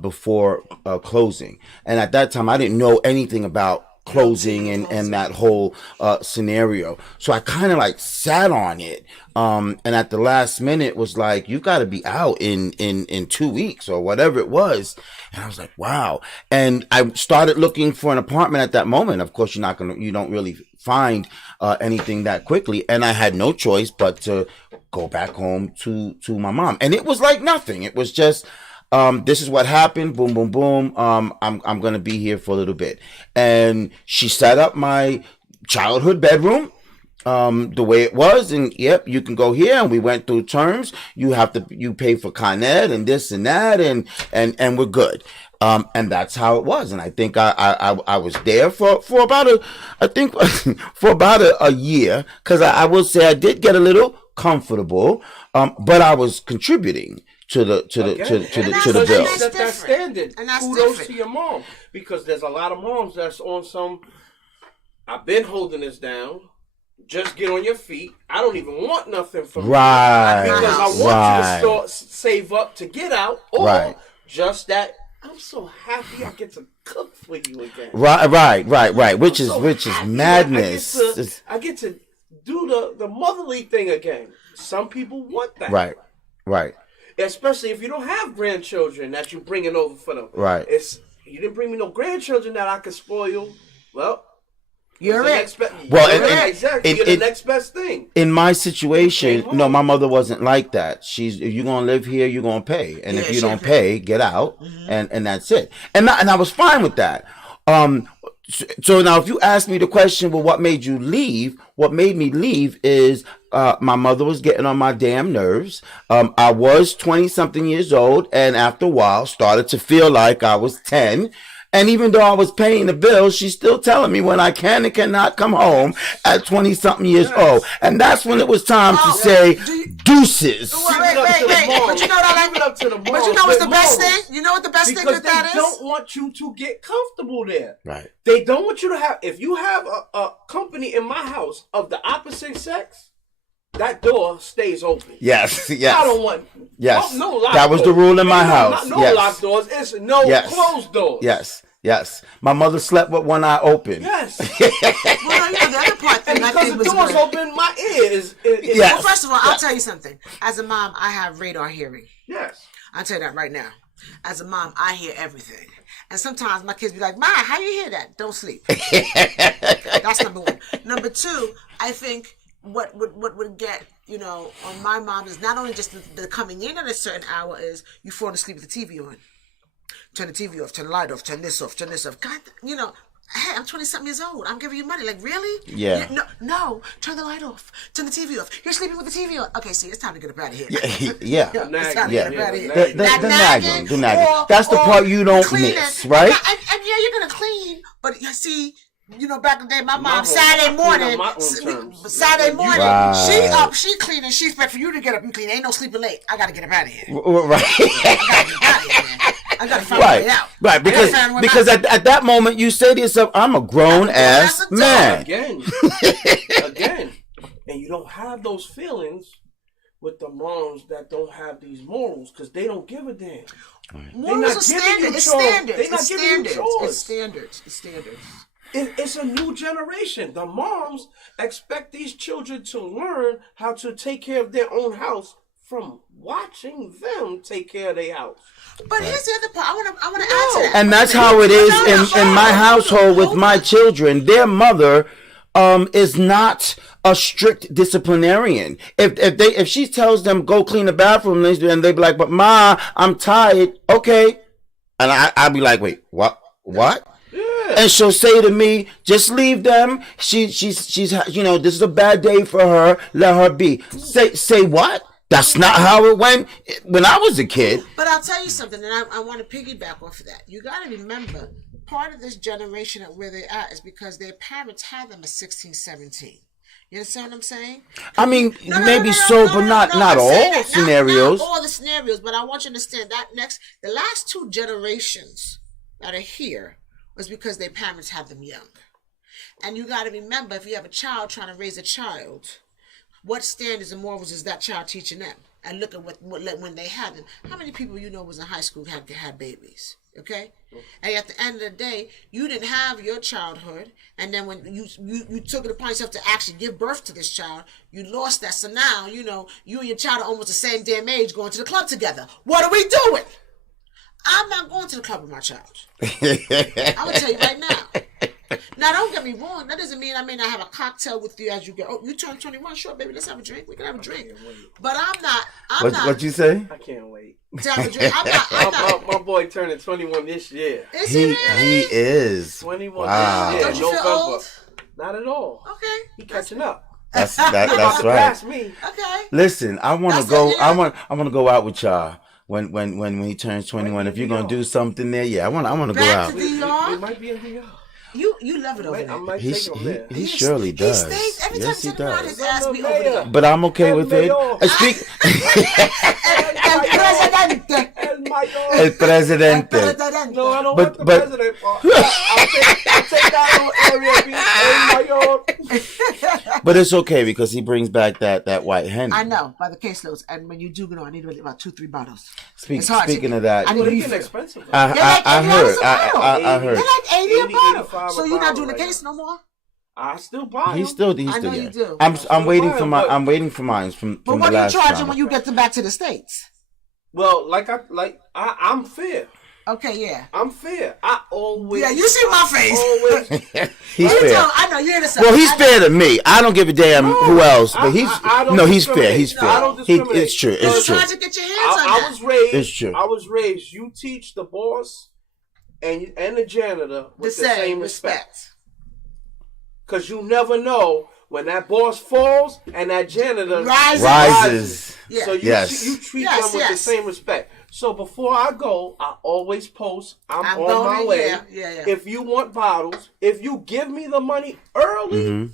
before closing. And at that time, I didn't know anything about closing and that whole scenario. So I kind of like sat on it. And at the last minute was like, you got to be out in 2 weeks or whatever it was. And I was like, wow. And I started looking for an apartment at that moment. Of course, you don't really find anything that quickly. And I had no choice but to go back home to my mom. And it was like nothing. It was just, this is what happened. Boom, boom, boom. I'm going to be here for a little bit. And she set up my childhood bedroom, the way it was. And yep, you can go here. And we went through terms. You pay for Con Ed and this and that. And we're good. And that's how it was. And I think I was there for about a year. Cause I will say I did get a little comfortable. But I was contributing to the bill. Set that standard. And that's kudos to your mom, because there's a lot of moms that's on some. I've been holding this down. Just get on your feet. I don't even want nothing from you. Because I want you to save up to get out, or just that. I'm so happy I get to cook for you again. Right. Which is madness. I get to do the motherly thing again. Some people want that. Right. Especially if you don't have grandchildren that you're bringing over for them. Right. You didn't bring me no grandchildren that I could spoil. Well, you're it. Exactly. You're the next best thing. In my situation, no, my mother wasn't like that. If you're gonna live here, you're gonna pay, and if you don't pay, get out, and that's it. And I was fine with that. So now, if you ask me the question, well, what made you leave? What made me leave is my mother was getting on my damn nerves. I was 20-something years old, and after a while, started to feel like I was 10. And even though I was paying the bills, she's still telling me when I can and cannot come home at 20-something years old. And that's when it was time to say deuces. Wait. But you know what I like? But you know what's the best thing? You know what the best thing with that is? Because they don't want you to get comfortable there. Right. They don't want you to have, if you have a company in my house of the opposite sex, that door stays open. Yes. I don't want no locked That was doors. The rule in my house. No locked doors. It's no closed doors. Yes. My mother slept with one eye open. Yes. Well, the other part that because the door's good. open, my ear is. Well, first of all, I'll tell you something. As a mom, I have radar hearing. Yes. I'll tell you that right now. As a mom, I hear everything. And sometimes my kids be like, Ma, how you hear that? Don't sleep. That's number one. Number two, I think what would get, on my mom is not only just the coming in at a certain hour, is you falling asleep with the TV on. Turn the TV off, turn the light off, turn this off. God, hey, I'm 20-something years old. I'm giving you money. Like, really? Yeah. No, turn the light off. Turn the TV off. You're sleeping with the TV on. Okay, see, it's time to get up out of here. Yeah. It's time to get up out of here. The nagging. That's the part you don't miss, right? And yeah, you're going to clean, but you see, back in the day, my mom, Saturday morning, she cleaning, she expect for you to get up and clean. Ain't no sleeping late. I got to get up out of here. Right. I got to get out of here, man. I got to find a way out. Right, because at that moment you say to yourself, I'm a grown-ass man. Again. And you don't have those feelings with the moms that don't have these morals, because they don't give a damn. Morals are standard. It's standards. They're not giving you chores. It's standards. It's a new generation. The moms expect these children to learn how to take care of their own house from watching them take care of their house. But here's the other part. I want to add to that. And that's how it is in my household with my children. Their mother is not a strict disciplinarian. If she tells them go clean the bathroom, and they be like, but Ma, I'm tired. Okay. And I'll be like, wait, what? Yeah. And she'll say to me, "Just leave them. She's this is a bad day for her. Let her be." Say what? That's not how it went when I was a kid. But I'll tell you something, and I want to piggyback off of that. You got to remember, part of this generation at where they're at is because their parents had them at 16, 17. You understand what I'm saying? I mean, No, maybe so, but not I'm all saying that. scenarios. Not all the scenarios, but I want you to understand that the last two generations that are here was because their parents had them young. And you got to remember, if you have a child trying to raise a child, what standards and morals is that child teaching them? And look at what when they had them. How many people you know was in high school had babies? Okay, and at the end of the day, you didn't have your childhood, and then when you took it upon yourself to actually give birth to this child, you lost that. So now you and your child are almost the same damn age, going to the club together. What are we doing? I'm not going to the club with my child. I'm gonna tell you right now. Now, don't get me wrong. That doesn't mean I may not have a cocktail with you as you get. Oh, you turn 21, sure, baby. Let's have a drink. We can have a drink. But I'm not. What you say? I can't wait. To have a drink. I'm not. My boy turning 21 this year. Is he really? He is 21 Wow. this year. Don't you feel old? Not at all. Okay. He catching up. That's About to right. pass me. Okay. Listen, I want That's to go. it, yeah. I want to go out with y'all when he turns 21. If you're gonna do something there, yeah, I want to go Back out. to DR? We might be in DR. You love it over I there. might take him there. He surely does. He stays every Yes, he time he turns around, does. his ass be over Mayor. there. But I'm okay with it. Mayor. El presidente. El presidente. No, I don't But- want the but- president part. I'll take that little area. El Mayor. But it's okay because he brings back that white hen. I know, by the caseloads. And when you do go on, I need about 2-3 bottles. It's hard Speaking to, of that, I need Well, to they be getting fair. expensive. I heard. I They're heard. like 80 a 80, bottle. 85 So a you're not bottle doing the right case no more? I still buy them. He's still I know yeah. you do. I'm waiting for But- I'm waiting for mine from But the what are you last charging time. when you get them back to the States? Well, I'm fair. Okay, yeah. I'm fair. I always. Yeah, you see my face. Always. He's You fair. know, I know, you're the Well, he's fair to me. I don't give a damn who else, but he's I don't no, he's fair. discriminate. He's No, fair. I don't discriminate. It's true. You're It's true. trying to get your hands on I that. was raised. It's true. I was raised. You teach the boss and the janitor with the same respect. Because you never know when that boss falls and that janitor Rises. Yeah. So you treat Yes, them with the yes. same respect. So before I go, I always post, I'm on going my in, way. yeah. If you want bottles, if you give me the money early,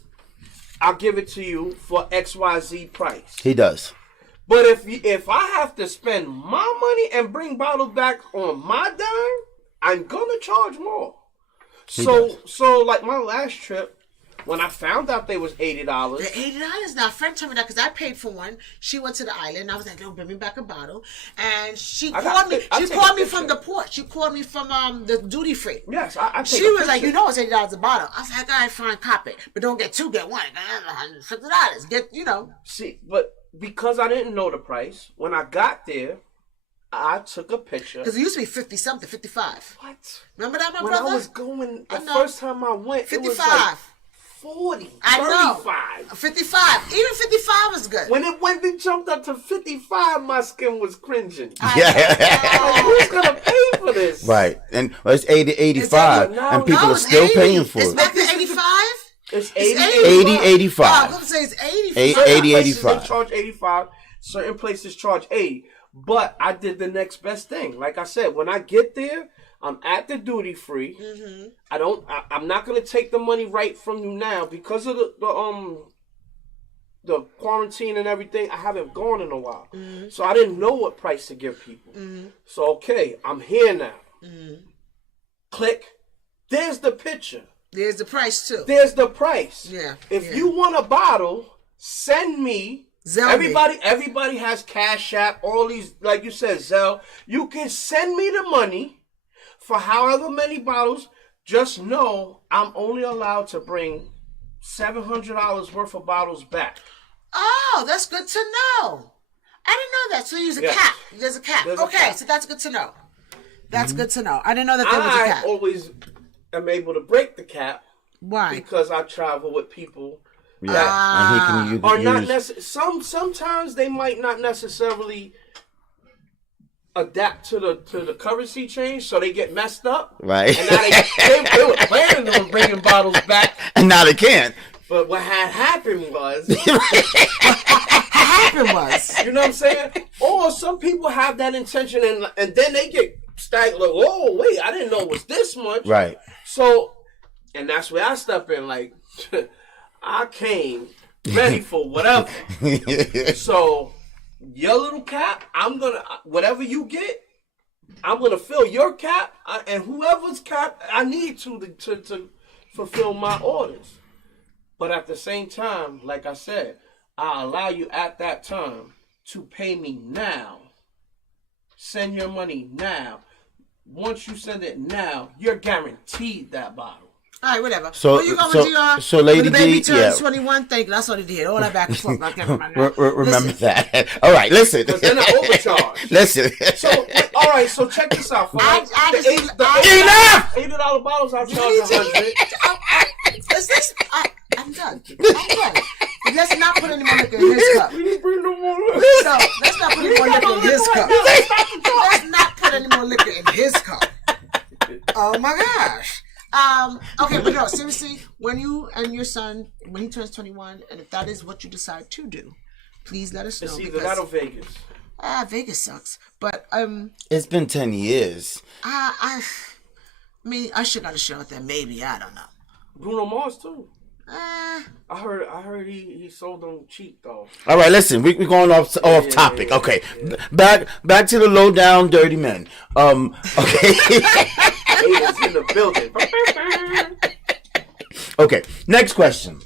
I'll give it to you for XYZ price. He does. But if I have to spend my money and bring bottles back on my dime, I'm gonna charge more. So like my last trip, when I found out they was $80, The $80 now. A friend told me that because I paid for one. She went to the island. I was like, "No, bring me back a bottle." And she called me. She called me from the port. She called me from the duty free. yes, I take She a was like, picture. "You know, it's $80 a bottle." I was like, "All right, fine, cop it, but don't get two, get one. $150. Get See, but because I didn't know the price, when I got there, I took a picture. because it used to be 50 something, 55. What? Remember that, my When brother? I was going, the I know. first time I went, 55. it was like 40, I know. 35. 55. Even 55 was good. When it jumped up to 55, my skin was cringing. Yeah. Who's gonna pay for this? Right. And it's 80, 85, now- and people now are it's still 80. paying for It's it. back to 85? It's It's 80, 80, Oh, 85. I was going to say it's 85. 80, Certain 80, places 85. They charge 85. Certain places charge 80. But I did the next best thing. Like I said, when I get there, I'm at the duty free. I'm not gonna take the money right from you now because of the quarantine and everything. I haven't gone in a while, so I didn't know what price to give people. So okay, I'm here now. Click. There's the picture. There's the price, too. There's the price. Yeah, If yeah. you want a bottle, send me. Zell me. Everybody has Cash App. All these, like you said, Zelle. You can send me the money for however many bottles. Just know I'm only allowed to bring $700 worth of bottles back. Oh, that's good to know. I didn't know that. So you use a Yes. cap. There's a cap. There's a Okay, cap. so that's good to know. That's good to know. I didn't know that there was a I cap. always am able to break the cap Why? because I travel with people Yeah. that And he can are not use. necessarily. Sometimes they might not necessarily adapt to the currency change, so they get messed up. Right. And now they were planning on bringing bottles back, and now they can't. but what had happened was, Happened was. you know what I'm saying? Or some people have that intention, and then they get staggered. Like, oh wait, I didn't know it was this much. Right. So, and that's where I step in. Like, I came ready for whatever. So, your little cap, I'm gonna whatever you get, I'm gonna fill your cap, and whoever's cap I need to fulfill my orders. But at the same time, like I said, I allow you at that time to pay me now. Send your money now. Once you send it now, you're guaranteed that bottle. All right, whatever. So- when you go so- with your, so Lady when the baby D, turns yeah. 21, thank you. That's all they did. All that back and forth. I can't remember. Remember Listen, that. All right, listen. Because then I overcharge. Listen. So, all right, so check this out. For I just need- Enough! $80 bottles, I'll charge 100. I'm done. I'm done. Let's not put any more liquor in his cup. We didn't bring no more. So, let's not put any more liquor in his cup. Let's not put any more liquor in his cup. Oh my gosh. Okay, but no, seriously, when you and your son, when he turns 21, and if that is what you decide to do, please let us know. It's either that or Vegas. Vegas sucks. But It's been 10 years. I mean, I should got a show out there. Maybe, I don't know. Bruno Mars too. Uh, I heard he sold them cheap though. All right, listen, we're going off topic. Yeah. Okay, back to the low down dirty men. Okay. Haters in the building. Okay, next question.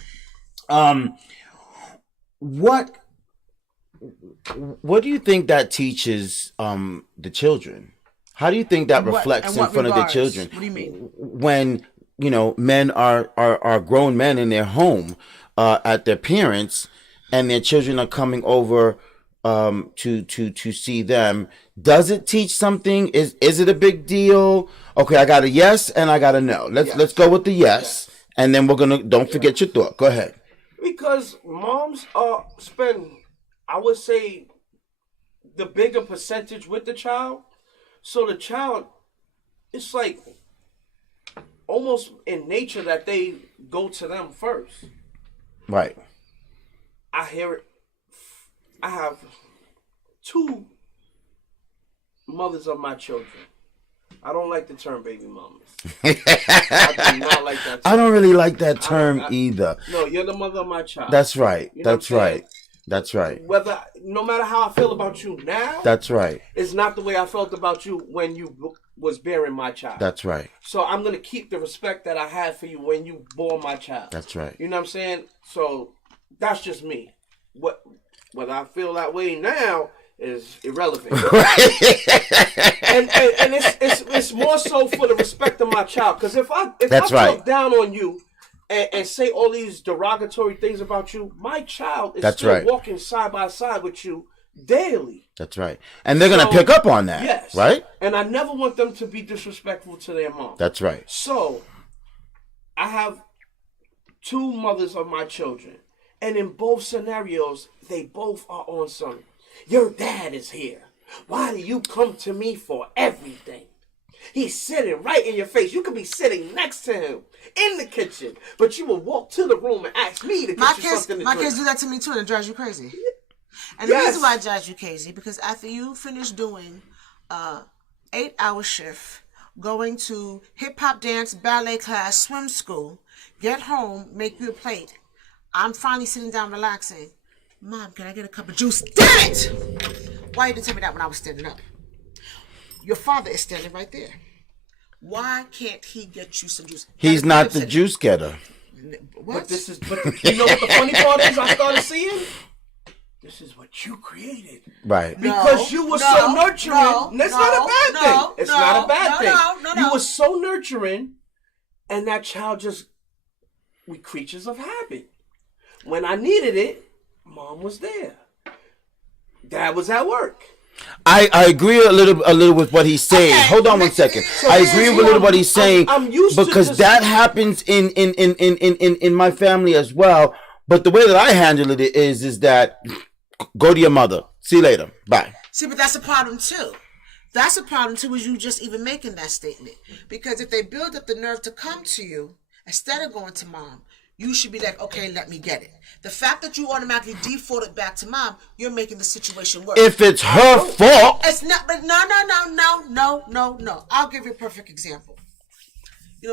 What do you think that teaches the children? How do you think that reflects in front of the children? What do you mean? When men are grown men in their home at their parents, and their children are coming over to see them. Does it teach something? Is it a big deal? Okay, I got a yes and I got a no. Let's go with the yes, and then we're gonna don't forget your thought. Go ahead. Because moms spend, I would say, the bigger percentage with the child. So the child, it's like almost in nature that they go to them first. Right. I hear it. I have 2 mothers of my children. I don't like the term baby mamas. I do not like that term. I don't really like that term either. No, you're the mother of my child. That's right. You know That's what I'm saying? right. That's right. No matter how I feel about you now, That's right. it's not the way I felt about you when you was bearing my child. That's right. So I'm gonna keep the respect that I had for you when you bore my child. That's right. You know what I'm saying? So that's just me. Whether I feel that way now is irrelevant. and it's more so for the respect of my child. Because if I talk down on you and say all these derogatory things about you, my child is still walking side by side with you daily. That's right. And they're going to pick up on that. Yes. Right? And I never want them to be disrespectful to their mom. That's right. So I have 2 mothers of my children. And in both scenarios, they both are on some, your dad is here. Why do you come to me for everything? He's sitting right in your face. You could be sitting next to him in the kitchen, but you will walk to the room and ask me to get you something to drink. My kids do that to me too, and it drives you crazy. And the reason why it drives you crazy, because after you finish doing 8-hour shift, going to hip-hop dance, ballet class, swim school, get home, make you a plate, I'm finally sitting down relaxing. Mom, can I get a cup of juice? Damn it! Why you didn't tell me that when I was standing up? Your father is standing right there. Why can't he get you some juice? He's not the juice getter. What? But you know what the funny part is I started seeing? This is what you created. Right. Because you were so nurturing. That's not a bad thing. It's not a bad thing. You were so nurturing, and that child just, we creatures of habit. When I needed it, Mom was there. Dad was at work. I agree a little with what he's saying. Okay. Hold on one second. I agree with a little what he's saying. I'm used because to that happens in my family as well. But the way that I handle it is that go to your mother. See you later. Bye. See, but that's a problem too. That's a problem too, is you just even making that statement. Because if they build up the nerve to come to you, instead of going to mom, you should be like, okay, let me get it. The fact that you automatically defaulted back to mom, you're making the situation worse. If it's her fault. It's not, but no. I'll give you a perfect example.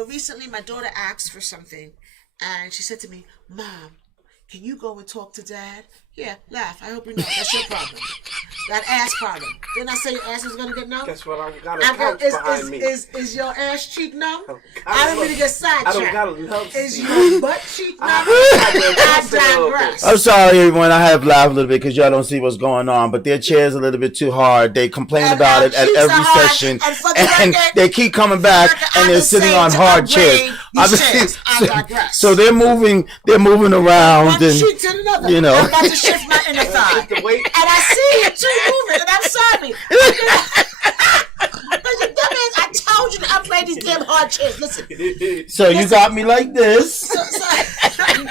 Recently my daughter asked for something, and she said to me, Mom, can you go and talk to Dad? Yeah, laugh. I hope you know. That's your problem. That ass problem. Didn't I say your ass was gonna get numb? Guess what? I got a couch behind me. Is your ass cheek numb? I don't really get sidetracked. I don't got a love Is seat. your butt cheek numb? I digress. I'm sorry, everyone. I have laughed a little bit because y'all don't see what's going on, but their chair's a little bit too hard. They complain about it at every session, and they keep coming back, and they're sitting on hard chairs. I digress. So they're moving around, One cheek to another. I'm about to shift my inner thigh, and I see you two moving, and I'm sorry. But you dumbass, I told you to upgrade these damn hard chairs. Listen. So you got me like this. I knew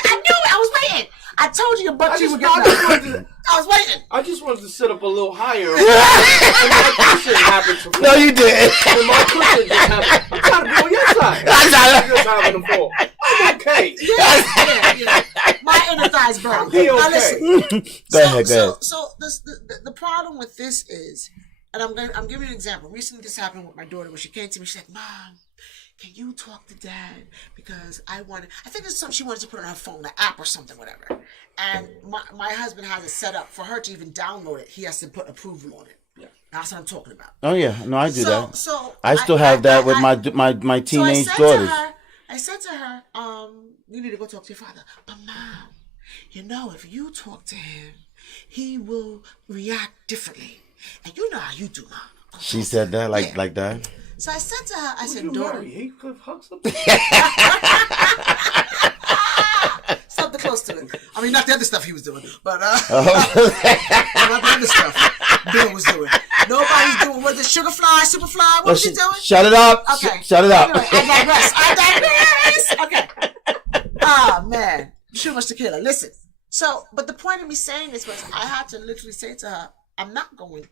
it. I was waiting. I told you your butt cheek would get numb. I was waiting. I just wanted to sit up a little higher. And my cushion happened to fall. No, you didn't. And my cushion just happened. I'm trying to be on your side. I'm just having to fall. I'm okay. Yeah. My inner thighs burn. Be okay. Now listen. Go ahead. So the problem with this is, and I'm giving you an example. Recently, this happened with my daughter when she came to me. She said, Mom, can you talk to Dad? Because I think it's something she wanted to put on her phone, an app or something, whatever. And my husband has it set up for her to even download it. He has to put approval on it. Yeah. That's what I'm talking about. Oh yeah, no, I do that. So I still have that with my teenage daughters. I said to her, you need to go talk to your father. But Mom, if you talk to him, he will react differently. And you know how you do, Mom. She said that like that. So I said to her, I said, daughter, daughter. he could hug something. Something close to it. I mean, not the other stuff he was doing, but not the other stuff Bill was doing. Nobody's doing. Was it Sugarfly, Superfly? What was she doing? Shut it up. Okay. Shut it up. Anyway, I digress. Okay. Oh man, too much tequila. Listen. So, but the point of me saying this was, I had to literally say to her, I'm not going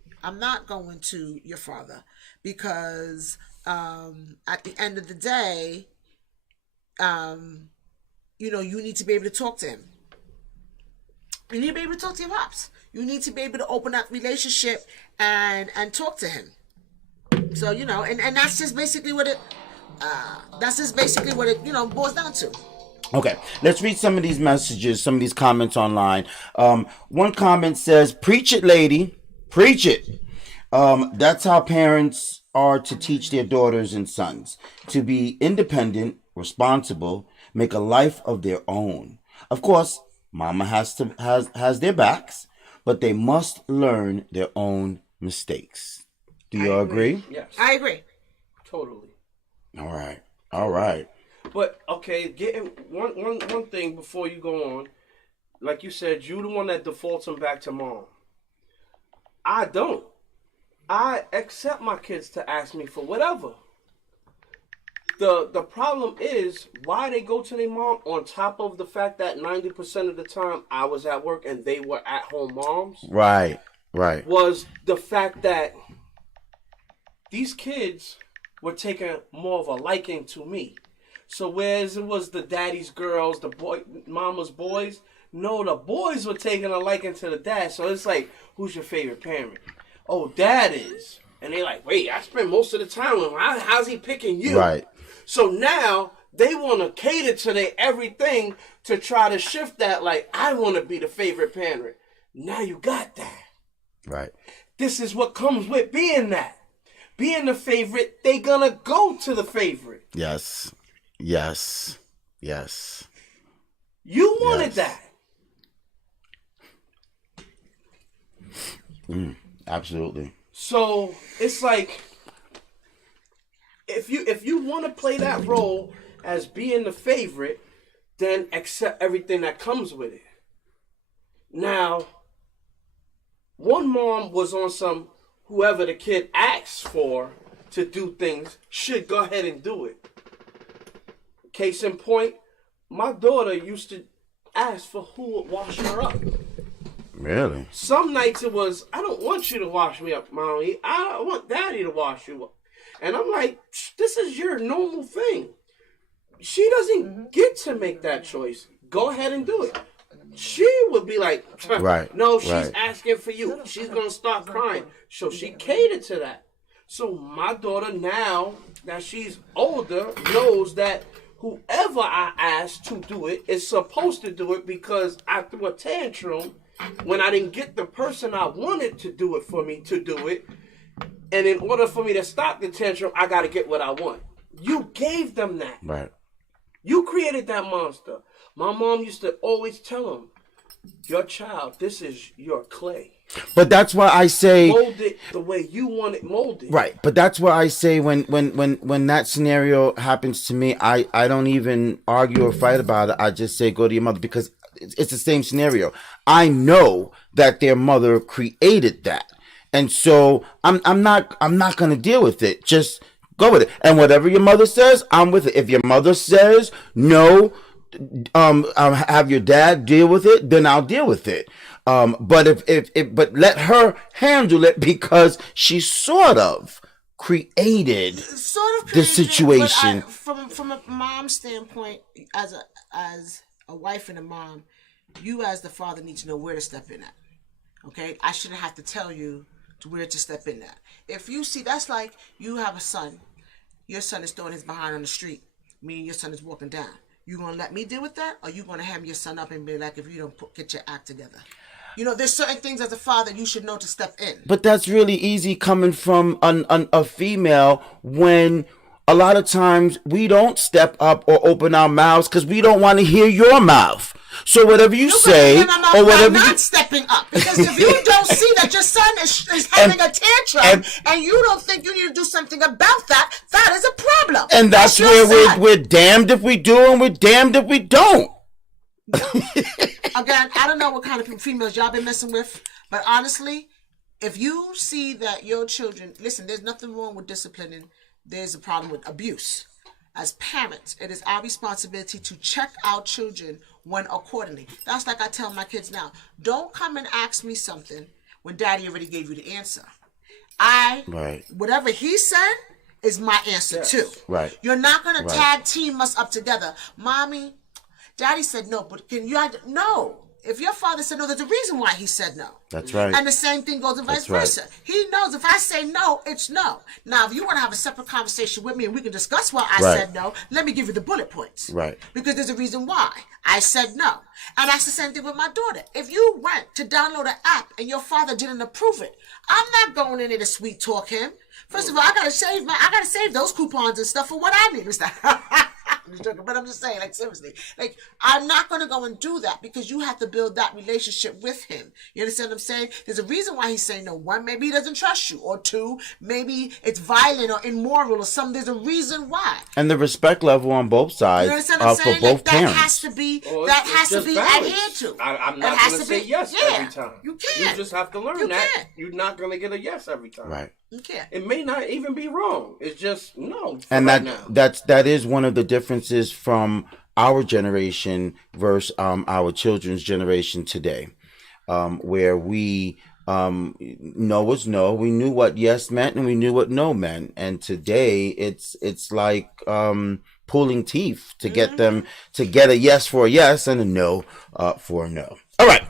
to your father, because at the end of the day, you need to be able to talk to him. You need to be able to talk to your pops. You need to be able to open up relationship and talk to him. So, and that's just basically what it boils down to. Okay, let's read some of these messages, some of these comments online. One comment says, preach it, lady. Preach it. That's how parents are to teach their daughters and sons to be independent, responsible, make a life of their own. Of course, mama has their backs, but they must learn their own mistakes. Do you agree? Yes. I agree. Totally. All right. But okay, getting one thing before you go on, like you said, you the one that defaults them back to mom. I don't. I accept my kids to ask me for whatever. The problem is why they go to their mom, on top of the fact that 90% of the time I was at work and they were at home moms. Right. Was the fact that these kids were taking more of a liking to me. So whereas it was the daddy's girls, mama's boys, no, the boys were taking a liking to the dad. So it's like, who's your favorite parent? Oh, dad is. And they're like, wait, I spend most of the time with him. How's he picking you? Right. So now they want to cater to their everything to try to shift that, like, I want to be the favorite parent. Now you got that. Right. This is what comes with being that. Being the favorite, they gonna go to the favorite. Yes. You wanted that. Absolutely. So it's like, if you want to play that role as being the favorite, then accept everything that comes with it. Now, one mom was on some, whoever the kid asks for to do things should go ahead and do it. Case in point, my daughter used to ask for who would wash her up. Really? Some nights it was, I don't want you to wash me up, mommy. I want daddy to wash you up. And I'm like, this is your normal thing. She doesn't get to make that choice. Go ahead and do it. She would be like, right, no, she's right. asking for you. She's going to start crying. So she catered to that. So my daughter, now that she's older, knows that whoever I ask to do it is supposed to do it, because I threw a tantrum when I didn't get the person I wanted to do it for me to do it. And in order for me to stop the tantrum, I got to get what I want. You gave them that. Right. You created that monster. My mom used to always tell him, your child, this is your clay. But that's why I say mold it the way you want it molded. Right. But that's why I say when that scenario happens to me, I don't even argue or fight about it. I just say go to your mother, because it's the same scenario. I know that their mother created that. And so I'm not gonna deal with it. Just go with it. And whatever your mother says, I'm with it. If your mother says no, have your dad deal with it, then I'll deal with it. But but let her handle it, because she sort of created the situation. But from a mom standpoint, as a wife and a mom, you as the father need to know where to step in at. Okay, I shouldn't have to tell you to where to step in at. If you see, that's like you have a son, your son is throwing his behind on the street, meaning your son is walking down. You gonna let me deal with that, or you gonna ham your son up and be like, if you don't get your act together? You know, there's certain things as a father you should know to step in. But that's really easy coming from a female, when a lot of times we don't step up or open our mouths because we don't want to hear your mouth. So whatever you say, or whatever not stepping up, because if you don't see that your son is having a tantrum, and you don't think you need to do something about that, that is a problem. And that's where we're damned if we do and we're damned if we don't. Again, I don't know what kind of females y'all been messing with, but honestly, if you see that your children, listen, there's nothing wrong with disciplining. There's a problem with abuse. As parents, it is our responsibility to check our children when accordingly. That's like I tell my kids now. Don't come and ask me something when daddy already gave you the answer. Whatever he said is my answer too. Right. You're not going to tag team us up together. Mommy, daddy said no, but can you add no? If your father said no, there's a reason why he said no. That's right. And the same thing goes and vice versa. He knows if I say no, it's no. Now, if you want to have a separate conversation with me and we can discuss why I said no, let me give you the bullet points. Right. Because there's a reason why I said no. And that's the same thing with my daughter. If you went to download an app and your father didn't approve it, I'm not going in there to sweet talk him. First of all, I gotta save those coupons and stuff for what I need. But I'm just saying, like, seriously, like, I'm not going to go and do that, because you have to build that relationship with him. You understand what I'm saying? There's a reason why he's saying no. One, maybe he doesn't trust you, or two, maybe it's violent or immoral or something. There's a reason why. And the respect level on both sides, you understand what I'm saying? for both parents. That has to be adhered to. I'm not going to say yes every time. You can't. You just have to learn that you're not going to get a yes every time. Right. You can't. It may not even be wrong. It's just no. And that is one of the differences from our generation versus our children's generation today, where we no was no. We knew what yes meant and we knew what no meant. And today it's like pulling teeth to get them to get a yes for a yes and a no for a no. All right.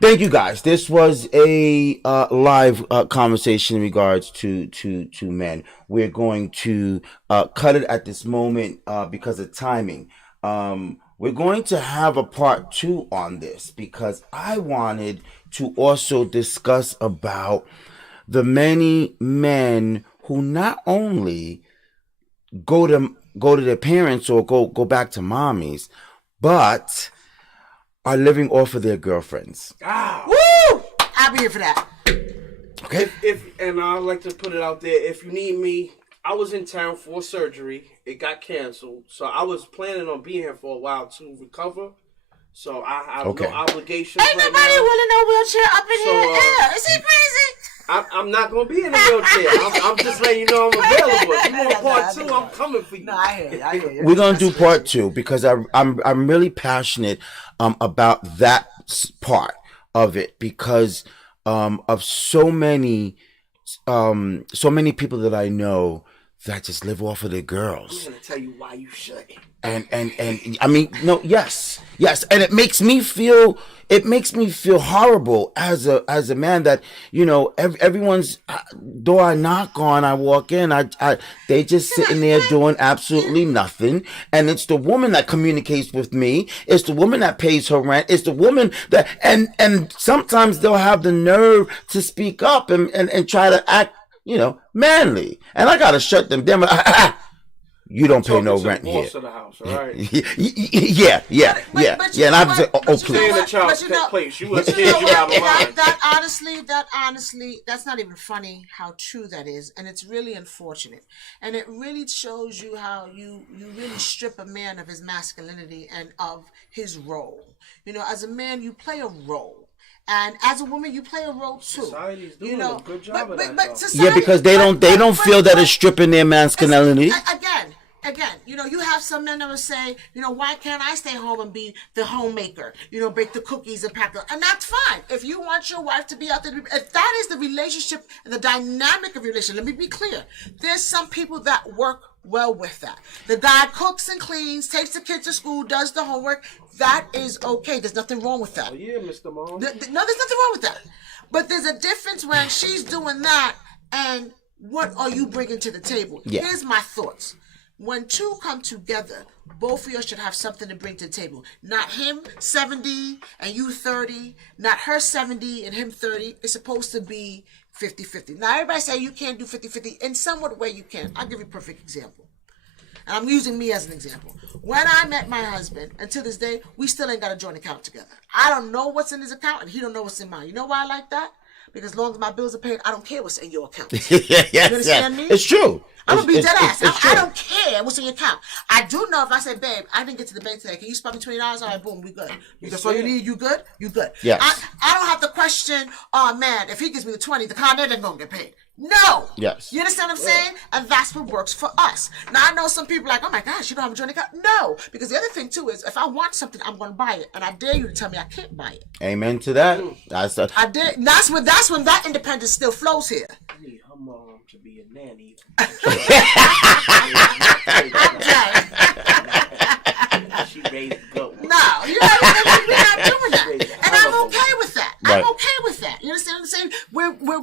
Thank you guys. This was a live conversation in regards to men. We're going to cut it at this moment because of timing. We're going to have a part 2 on this, because I wanted to also discuss about the many men who not only go to their parents or go back to mommies, but are living off of their girlfriends. Woo! I'll be here for that. Okay. And I'd like to put it out there. If you need me, I was in town for surgery. It got canceled, so I was planning on being here for a while to recover. So I have no obligations. Ain't nobody willing no wheelchair up in here. Is he crazy? I'm not gonna be in a wheelchair. I'm just letting you know I'm available. If you want part 2, I'm coming for you. No, I hear you. We're gonna do part 2 because I'm really passionate about that part. of it because of so many people that I know that just live off of their girls. I'm gonna tell you why you shouldn't. And I mean, no, yes, and it makes me feel horrible as a man that, you know, everyone's door I knock on, I walk in, they just sitting there doing absolutely nothing, and it's the woman that communicates with me, it's the woman that pays her rent, it's the woman that, and sometimes they'll have the nerve to speak up and try to act, you know, manly, and I gotta shut them down. You don't pay no rent here. Of the house, all right? Yeah. And I was like, oh, please. Stay in the child's place. You was kids, you out of line. That honestly, that's not even funny how true that is, and it's really unfortunate, and it really shows you how you really strip a man of his masculinity and of his role. You know, as a man, you play a role. And as a woman, you play a role too. Society's doing you know, a good job of that. But Yeah, because they don't feel that it's stripping their masculinity. Again, you know, you have some men that will say, you know, why can't I stay home and be the homemaker? You know, bake the cookies and pack them, and that's fine. If you want your wife to be out there, if that is the relationship and the dynamic of your relationship, let me be clear. There's some people that work well with that. The guy cooks and cleans, takes the kids to school, does the homework. That is okay. There's nothing wrong with that. Oh yeah, Mr. Mom. No, there's nothing wrong with that. But there's a difference when she's doing that and what are you bringing to the table? Yeah. Here's my thoughts. When two come together, both of you should have something to bring to the table. Not him 70 and you 30, not her 70 and him 30. It's supposed to be 50-50. Now everybody say you can't do 50-50. In somewhat way you can. I'll give you a perfect example. And I'm using me as an example. When I met my husband, and to this day, we still ain't got a joint account together. I don't know what's in his account, and he don't know what's in mine. You know why I like that? Because as long as my bills are paid, I don't care what's in your account. You understand me? It's true. I'm gonna be dead ass. It's I don't care what's in your account. I do know if I say, babe, I didn't get to the bank today. Can you spend me $20? All right, boom, we good. That's all you need. You good? You good? Yes. I don't have to question. Oh man, if he gives me the 20, the car ain't gonna get paid. No. Yes. You understand what I'm saying? And that's what works for us. Now I know some people are like, oh my gosh, you don't have a joint account. No, because the other thing too is, if I want something, I'm gonna buy it, and I dare you to tell me I can't buy it. Amen to that. I dare. That's when that independence still flows here. I need her mom to be a nanny. She raised goat. No, you know, we're not doing that, and I'm okay with that. Right. I'm okay with that. You understand what I'm saying?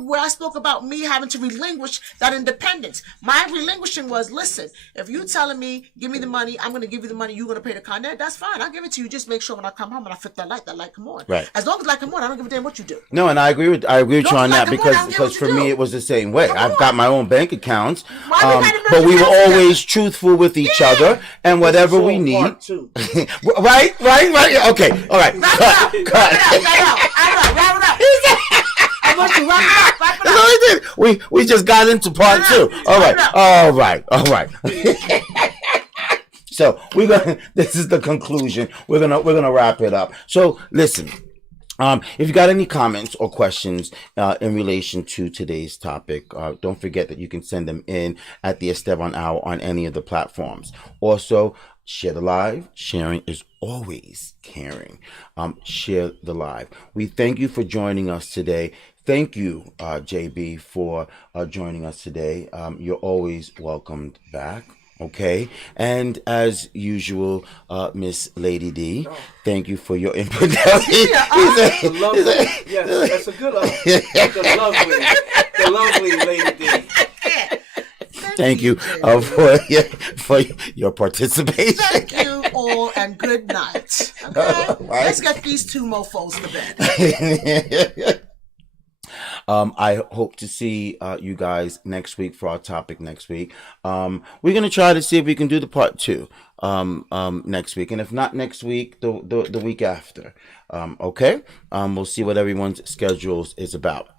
Where I spoke about me having to relinquish that independence. My relinquishing was, listen, if you telling me, give me the money, I'm going to give you the money, you're going to pay the con ed, that's fine. I'll give it to you. Just make sure when I come home and I flip that light come on. Right. As long as light come on, I don't give a damn what you do. No, and I agree with you on that because for me do. it was the same way. I've got my own bank accounts, Why we gotta but we were merge accounts always truthful with each other and whatever we need. Right. Okay. All right. Cut. Wrap it up. I want you wrap it up. That's all we did. We just got into part two. All right. So this is the conclusion. We're gonna wrap it up. So listen. If you got any comments or questions in relation to today's topic, don't forget that you can send them in at the Esteban Hour on any of the platforms. Also, share the live. Sharing is always caring. Share the live. We thank you for joining us today. Thank you, JB, for joining us today. You're always welcomed back. Okay, and as usual, Miss Lady D, thank you for your input. Yes, that's a good the lovely Lady D. Thank you for your participation. Thank you all, and good night. Okay, let's get these two mofos to bed. I hope to see you guys next week for our topic next week. We're gonna try to see if we can do the part 2 next week, and if not next week, the week after. Okay, we'll see what everyone's schedules is about.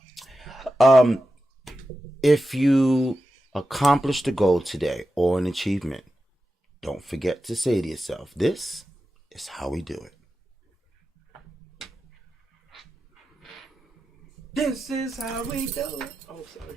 If you accomplished a goal today or an achievement, don't forget to say to yourself, "This is how we do it." This is how we do it. Oh, sorry.